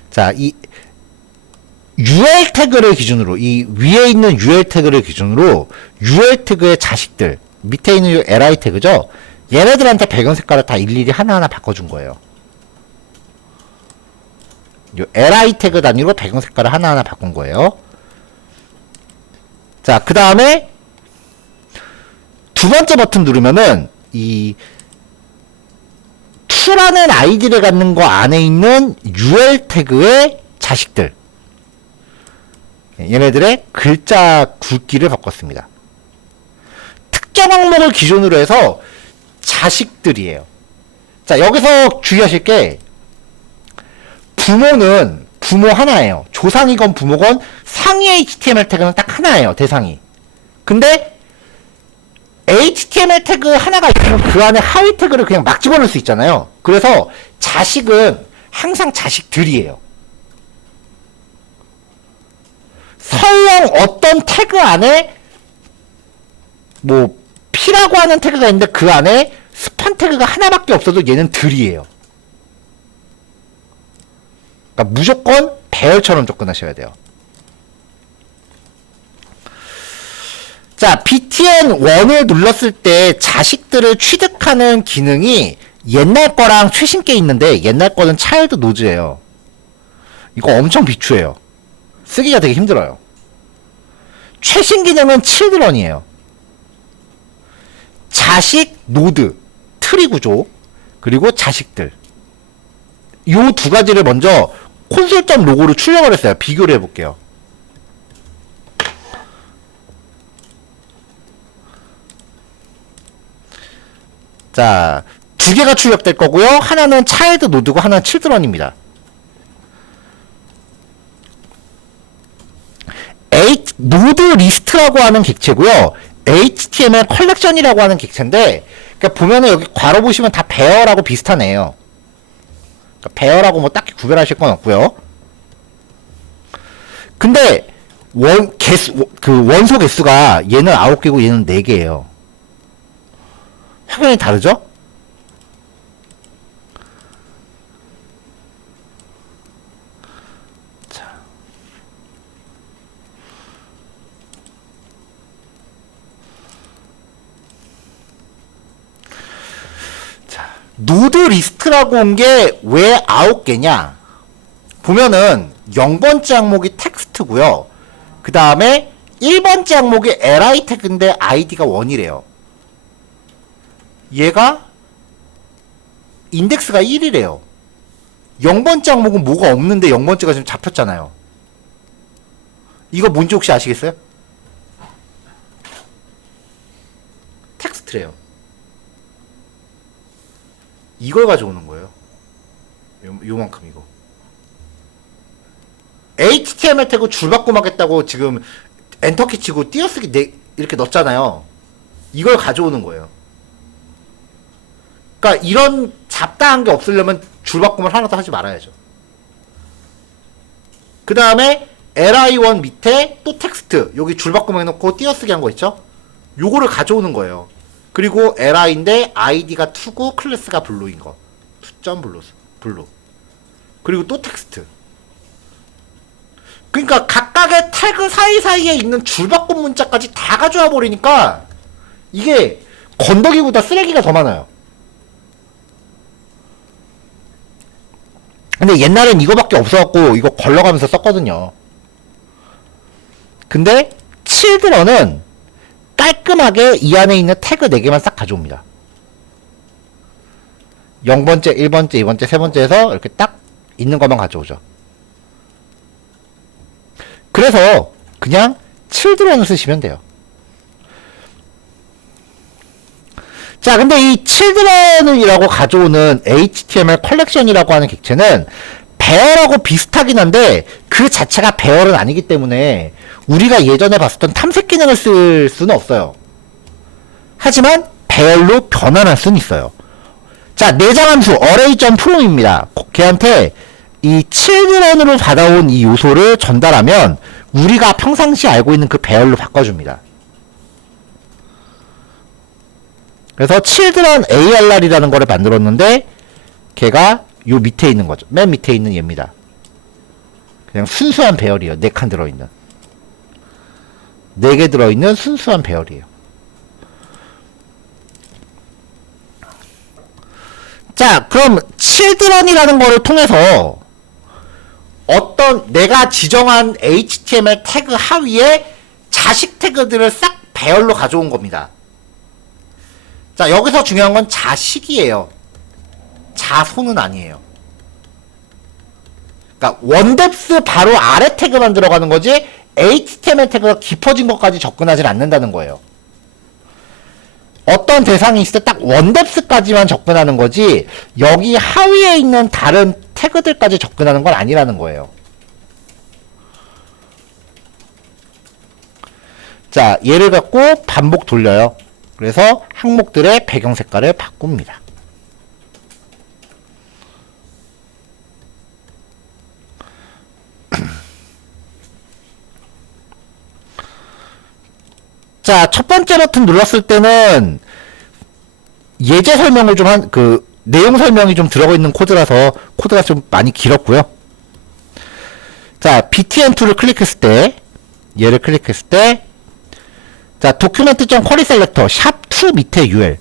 자, 이 UL 태그를 기준으로 이 위에 있는 UL 태그를 기준으로 UL 태그의 자식들 밑에 있는 이 li 태그죠. 얘네들한테 배경 색깔을 다 일일이 하나하나 바꿔준 거예요. 이 li 태그 단위로 배경 색깔을 하나하나 바꾼 거예요. 자, 그 다음에 두 번째 버튼 누르면은 이 to라는 아이디를 갖는 거 안에 있는 UL 태그의 자식들 얘네들의 글자 굵기를 바꿨습니다. 특정 항목을 기준으로 해서 자식들이에요. 자, 여기서 주의하실 게 부모는 부모 하나예요. 조상이건 부모건 상위 HTML 태그는 딱 하나예요. 대상이. 근데 HTML 태그 하나가 있으면 그 안에 하위 태그를 그냥 막 집어넣을 수 있잖아요. 그래서 자식은 항상 자식들이에요. 설령 어떤 태그 안에 뭐 P라고 하는 태그가 있는데 그 안에 스판 태그가 하나밖에 없어도 얘는 들이에요. 그러니까 무조건 배열처럼 접근하셔야 돼요. 자, btn1을 눌렀을 때 자식들을 취득하는 기능이 옛날 거랑 최신 게 있는데 옛날 거는 차일드 노즈예요. 이거 엄청 비추해요. 쓰기가 되게 힘들어요. 최신 기능은 children이에요. 자식, 노드, 트리 구조, 그리고 자식들. 요 두 가지를 먼저 콘솔.log로 로고로 출력을 했어요. 비교를 해볼게요. 자, 두 개가 출력될 거고요. 하나는 차일드 노드고 하나는 칠드런입니다. 노드 리스트라고 하는 객체고요. HTML 컬렉션이라고 하는 객체인데, 그러니까 보면은 여기 괄호 보시면 다 배어라고 비슷한 애예요. 그러니까 배어라고 뭐 딱히 구별하실 건 없고요. 근데 원소 개수가 얘는 9개고 얘는 4개예요. 확연히 다르죠? 노드 리스트라고 온 게 왜 9개냐? 보면은 0번째 항목이 텍스트고요. 그 다음에 1번째 항목이 li 태그인데 id가 1이래요. 얘가 인덱스가 1이래요. 0번째 항목은 뭐가 없는데 0번째가 지금 잡혔잖아요. 이거 뭔지 혹시 아시겠어요? 텍스트래요. 이걸 가져오는 거예요. 요만큼 이거. HTML 태그 줄바꿈하겠다고 지금 엔터키 치고 띄어쓰기 이렇게 넣었잖아요. 이걸 가져오는 거예요. 그러니까 이런 잡다한 게 없으려면 줄바꿈을 하나도 하지 말아야죠. 그 다음에 li1 밑에 또 텍스트 여기 줄바꿈 해놓고 띄어쓰기 한 거 있죠? 요거를 가져오는 거예요. 그리고 li인데 id가 2고 클래스가 블루인 거. 2.블루. 그리고 또 텍스트. 그러니까 각각의 태그 사이사이에 있는 줄바꿈 문자까지 다 가져와 버리니까 이게 건더기보다 쓰레기가 더 많아요. 근데 옛날엔 이거밖에 없어갖고 이거 걸러가면서 썼거든요. 근데 children은 깔끔하게 이 안에 있는 태그 4개만 싹 가져옵니다. 0번째, 1번째, 2번째, 3번째에서 이렇게 딱 있는 것만 가져오죠. 그래서 그냥 children을 쓰시면 돼요. 자, 근데 이 children이라고 가져오는 HTML 컬렉션이라고 하는 객체는 배열하고 비슷하긴 한데 그 자체가 배열은 아니기 때문에 우리가 예전에 봤었던 탐색 기능을 쓸 수는 없어요. 하지만 배열로 변환할 수는 있어요. 자, 내장함수 array.from입니다. 걔한테 이 children으로 받아온 이 요소를 전달하면 우리가 평상시 알고 있는 그 배열로 바꿔줍니다. 그래서 children ARR이라는 거를 만들었는데 걔가 요 밑에 있는 거죠. 맨 밑에 있는 얘입니다. 그냥 순수한 배열이에요. 4칸 들어있는. 4개 들어있는 순수한 배열이에요. 자, 그럼 children이라는 거를 통해서 어떤 내가 지정한 HTML 태그 하위에 자식 태그들을 싹 배열로 가져온 겁니다. 자, 여기서 중요한 건 자식이에요. 자손은 아니에요. 그러니까 원뎁스 바로 아래 태그만 들어가는 거지 HTML 태그가 깊어진 것까지 접근하지 않는다는 거예요. 어떤 대상이 있을 때 딱 원뎁스까지만 접근하는 거지 여기 하위에 있는 다른 태그들까지 접근하는 건 아니라는 거예요. 자, 얘를 갖고 반복 돌려요. 그래서 항목들의 배경 색깔을 바꿉니다. 자, 첫 번째 버튼 눌렀을 때는 예제 설명을 좀 내용 설명이 좀 들어가 있는 코드라서 코드가 좀 많이 길었고요. 자, btn2를 클릭했을 때, 얘를 클릭했을 때, 자, document.query selector 샵2 밑에 ul,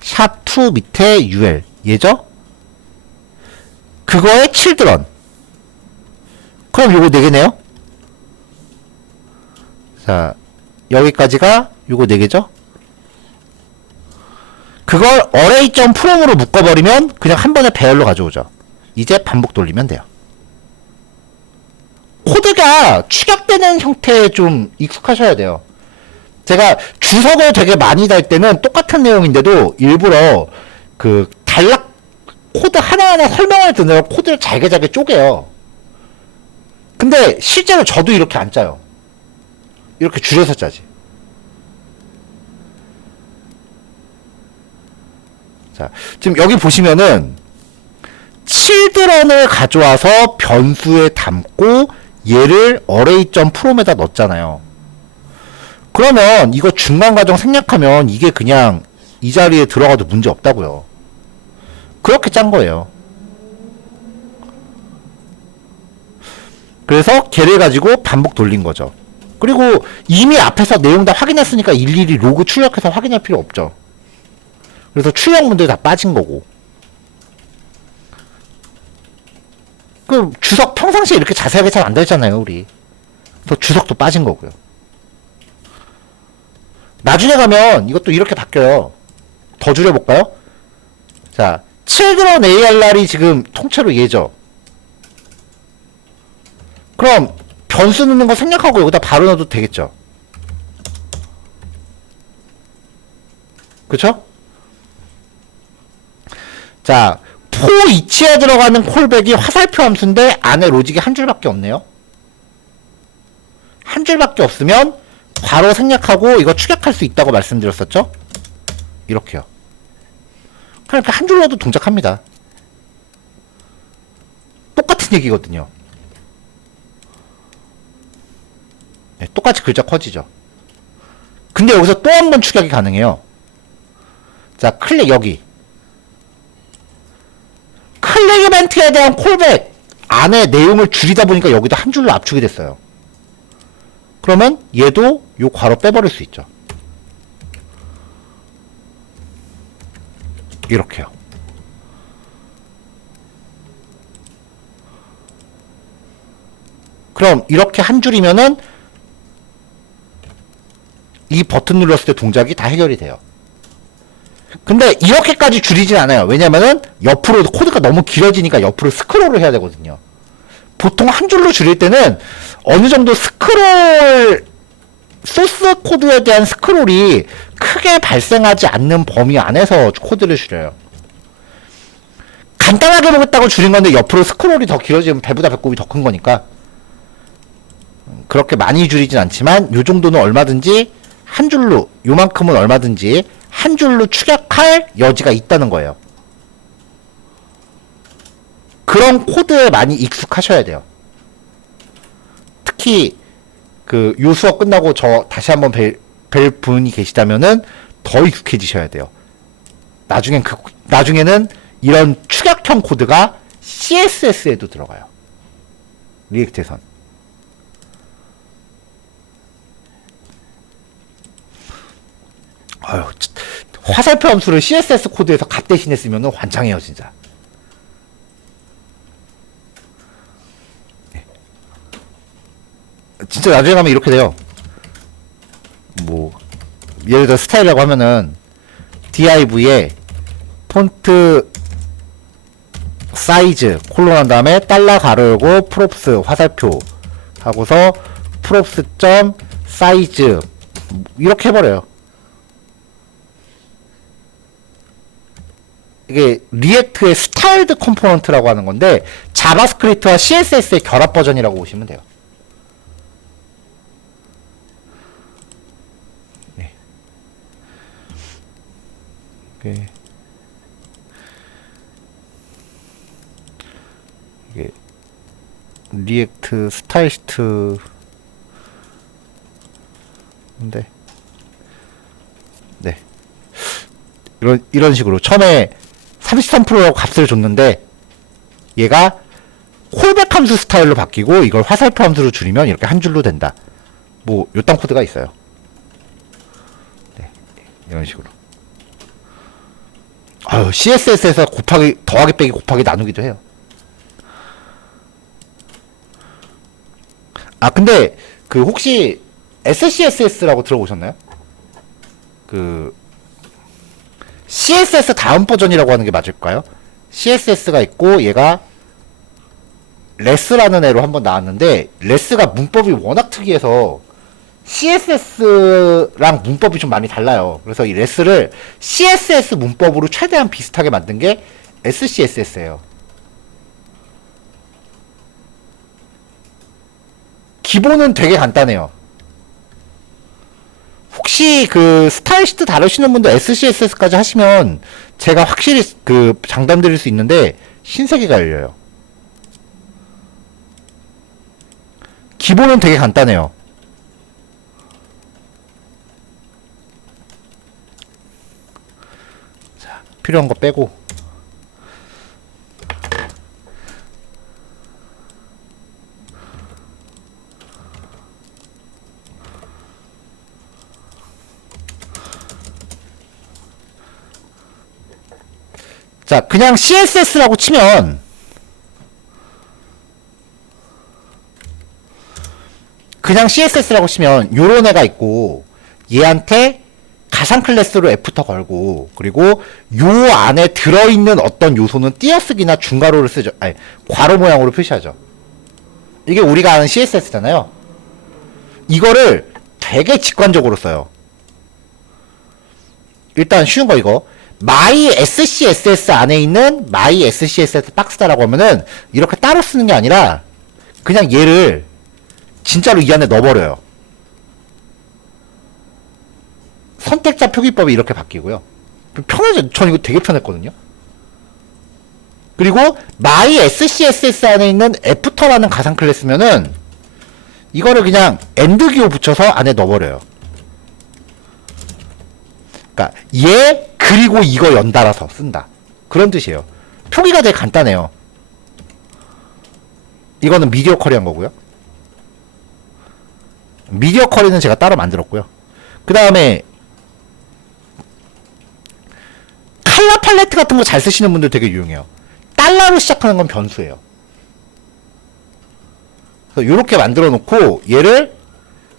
샵2 밑에 ul, 얘죠? 그거의 children. 그럼 요거 4개네요? 자, 여기까지가 요거 4개죠? 그걸 array.from으로 묶어버리면 그냥 한 번에 배열로 가져오죠. 이제 반복 돌리면 돼요. 코드가 축약되는 형태에 좀 익숙하셔야 돼요. 제가 주석을 되게 많이 달 때는 똑같은 내용인데도 일부러 그 단락 코드 하나하나 설명을 드느라 코드를 잘게 쪼개요. 근데 실제로 저도 이렇게 안 짜요. 이렇게 줄여서 짜지. 자, 지금 여기 보시면은 children을 가져와서 변수에 담고 얘를 array.from에다 넣었잖아요. 그러면 이거 중간 과정 생략하면 이게 그냥 이 자리에 들어가도 문제 없다고요. 그렇게 짠 거예요. 그래서 걔를 가지고 반복 돌린 거죠. 그리고 이미 앞에서 내용 다 확인했으니까 일일이 로그 출력해서 확인할 필요 없죠. 그래서 출력문들 다 빠진 거고. 그 주석 평상시에 이렇게 자세하게 잘 안 되잖아요, 우리. 그래서 주석도 빠진 거고요. 나중에 가면 이것도 이렇게 바뀌어요. 더 줄여볼까요? 자, children ARR이 지금 통째로 얘죠. 그럼 변수 넣는 거 생략하고 여기다 바로 넣어도 되겠죠. 그쵸? 자, for each에 들어가는 콜백이 화살표 함수인데 안에 로직이 한 줄밖에 없네요. 한 줄밖에 없으면 바로 생략하고 이거 축약할 수 있다고 말씀드렸었죠? 이렇게요. 그러니까 한 줄로도 동작합니다. 똑같은 얘기거든요. 네, 똑같이 글자 커지죠. 근데 여기서 또 한 번 축약이 가능해요. 자, 클릭 여기. 클릭 이벤트에 대한 콜백 안에 내용을 줄이다 보니까 여기도 한 줄로 압축이 됐어요. 그러면 얘도 요 괄호 빼버릴 수 있죠. 이렇게요. 그럼 이렇게 한 줄이면은 이 버튼 눌렀을 때 동작이 다 해결이 돼요. 근데 이렇게까지 줄이진 않아요. 왜냐면은 옆으로 코드가 너무 길어지니까 옆으로 스크롤을 해야 되거든요. 보통 한 줄로 줄일 때는 어느 정도 스크롤 소스 코드에 대한 스크롤이 크게 발생하지 않는 범위 안에서 코드를 줄여요. 간단하게 보겠다고 줄인 건데 옆으로 스크롤이 더 길어지면 배보다 배꼽이 더 큰 거니까 그렇게 많이 줄이진 않지만 요 정도는 얼마든지 한 줄로, 요만큼은 얼마든지 한 줄로 축약할 여지가 있다는 거예요. 그런 코드에 많이 익숙하셔야 돼요. 특히 그 요 수업 끝나고 저 다시 한번 뵐 분이 계시다면은 더 익숙해지셔야 돼요. 나중에는 이런 축약형 코드가 CSS에도 들어가요. 리액트에선. 아유, 화살표 함수를 CSS 코드에서 값 대신에 쓰면 환장해요, 진짜. 네. 진짜 나중에 가면 이렇게 돼요. 뭐, 예를 들어 스타일이라고 하면은, div에 폰트 사이즈 콜론 한 다음에 달러 가로 열고 프롭스 화살표 하고서 프롭스 점 사이즈 이렇게 해버려요. 이게 리액트의 스타일드 컴포넌트라고 하는 건데 자바스크립트와 CSS의 결합 버전이라고 보시면 돼요. 네. 이게 리액트 스타일시트 인데 네. 이런 식으로 처음에 33% 값을 줬는데 얘가 콜백 함수 스타일로 바뀌고 이걸 화살표 함수로 줄이면 이렇게 한 줄로 된다. 뭐 요딴 코드가 있어요. 네, 이런 식으로. 아유, CSS에서 곱하기 더하기 빼기 곱하기 나누기도 해요. 아, 근데 그 혹시 SCSS라고 들어보셨나요? 그 CSS 다음 버전이라고 하는 게 맞을까요? CSS가 있고 얘가 레스라는 애로 한번 나왔는데 레스가 문법이 워낙 특이해서 CSS랑 문법이 좀 많이 달라요. 그래서 이 레스를 CSS 문법으로 최대한 비슷하게 만든 게 SCSS예요. 기본은 되게 간단해요. 혹시 그 스타일 시트 다루시는 분들 SCSS까지 하시면 제가 확실히 그 장담 드릴 수 있는데 신세계가 열려요. 기본은 되게 간단해요. 자, 필요한 거 빼고. 자, 그냥 CSS라고 치면 요런 애가 있고 얘한테 가상 클래스로 애프터 걸고 그리고 요 안에 들어있는 어떤 요소는 띄어쓰기나 중괄호를 쓰죠. 아니, 괄호 모양으로 표시하죠. 이게 우리가 아는 CSS잖아요. 이거를 되게 직관적으로 써요. 일단 쉬운 거 이거. my SCSS 안에 있는 my SCSS 박스다라고 하면은 이렇게 따로 쓰는 게 아니라 그냥 얘를 진짜로 이 안에 넣어버려요. 선택자 표기법이 이렇게 바뀌고요. 편하죠? 전 이거 되게 편했거든요. 그리고 my SCSS 안에 있는 애프터라는 가상 클래스면은 이거를 그냥 엔드 기호 붙여서 안에 넣어버려요. 그러니까 얘 그리고 이거 연달아서 쓴다. 그런 뜻이에요. 표기가 되게 간단해요. 이거는 미디어 쿼리한 거고요. 미디어 쿼리는 제가 따로 만들었고요. 그 다음에 칼라 팔레트 같은 거 잘 쓰시는 분들 되게 유용해요. 달러로 시작하는 건 변수예요. 그래서 이렇게 만들어 놓고 얘를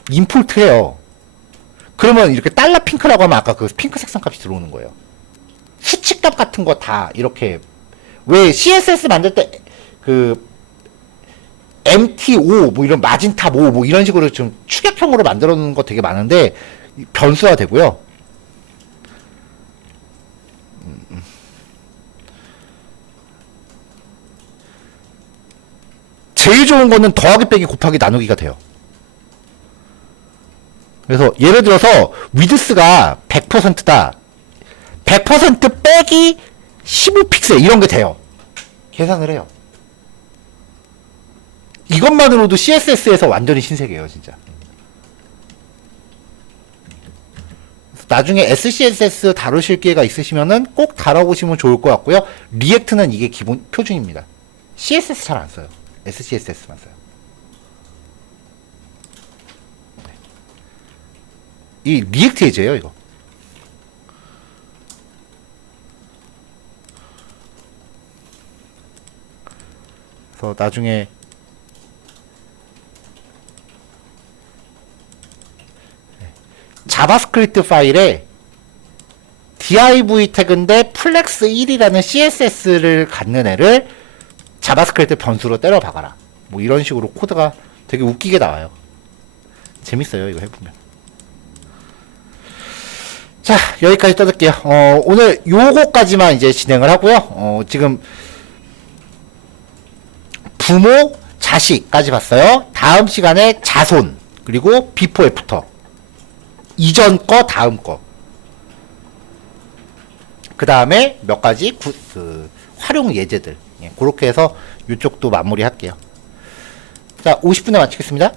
임포트 해요. 그러면 이렇게 달러 핑크라고 하면 아까 그 핑크 색상 값이 들어오는 거예요. 수치값 같은 거 다 이렇게 왜 CSS 만들 때 그 MT5 뭐 이런 마진탑 5 뭐 이런 식으로 좀 추격형으로 만들어 놓는 거 되게 많은데 변수화 되고요. 제일 좋은 거는 더하기 빼기 곱하기 나누기가 돼요. 그래서 예를 들어서 위드스가 100%다. 100% 빼기 15픽셀 이런 게 돼요. 계산을 해요. 이것만으로도 CSS에서 완전히 신세계예요, 진짜. 나중에 SCSS 다루실 기회가 있으시면은 꼭 다뤄보시면 좋을 것 같고요. 리액트는 이게 기본 표준입니다. CSS 잘 안 써요. SCSS만 써요. 이 리액트 예제예요, 이거. 그래서 나중에 자바스크립트 파일에 div 태그인데 플렉스 1이라는 CSS를 갖는 애를 자바스크립트 변수로 때려 박아라. 뭐 이런 식으로 코드가 되게 웃기게 나와요. 재밌어요, 이거 해보면. 자, 여기까지 떠들게요. 오늘 요거까지만 이제 진행을 하고요. 지금 부모, 자식까지 봤어요. 다음 시간에 자손, 그리고 비포 애프터. 이전 거, 다음 거. 그 다음에 몇 가지 활용 예제들. 예, 그렇게 해서 이쪽도 마무리 할게요. 자, 50분에 마치겠습니다.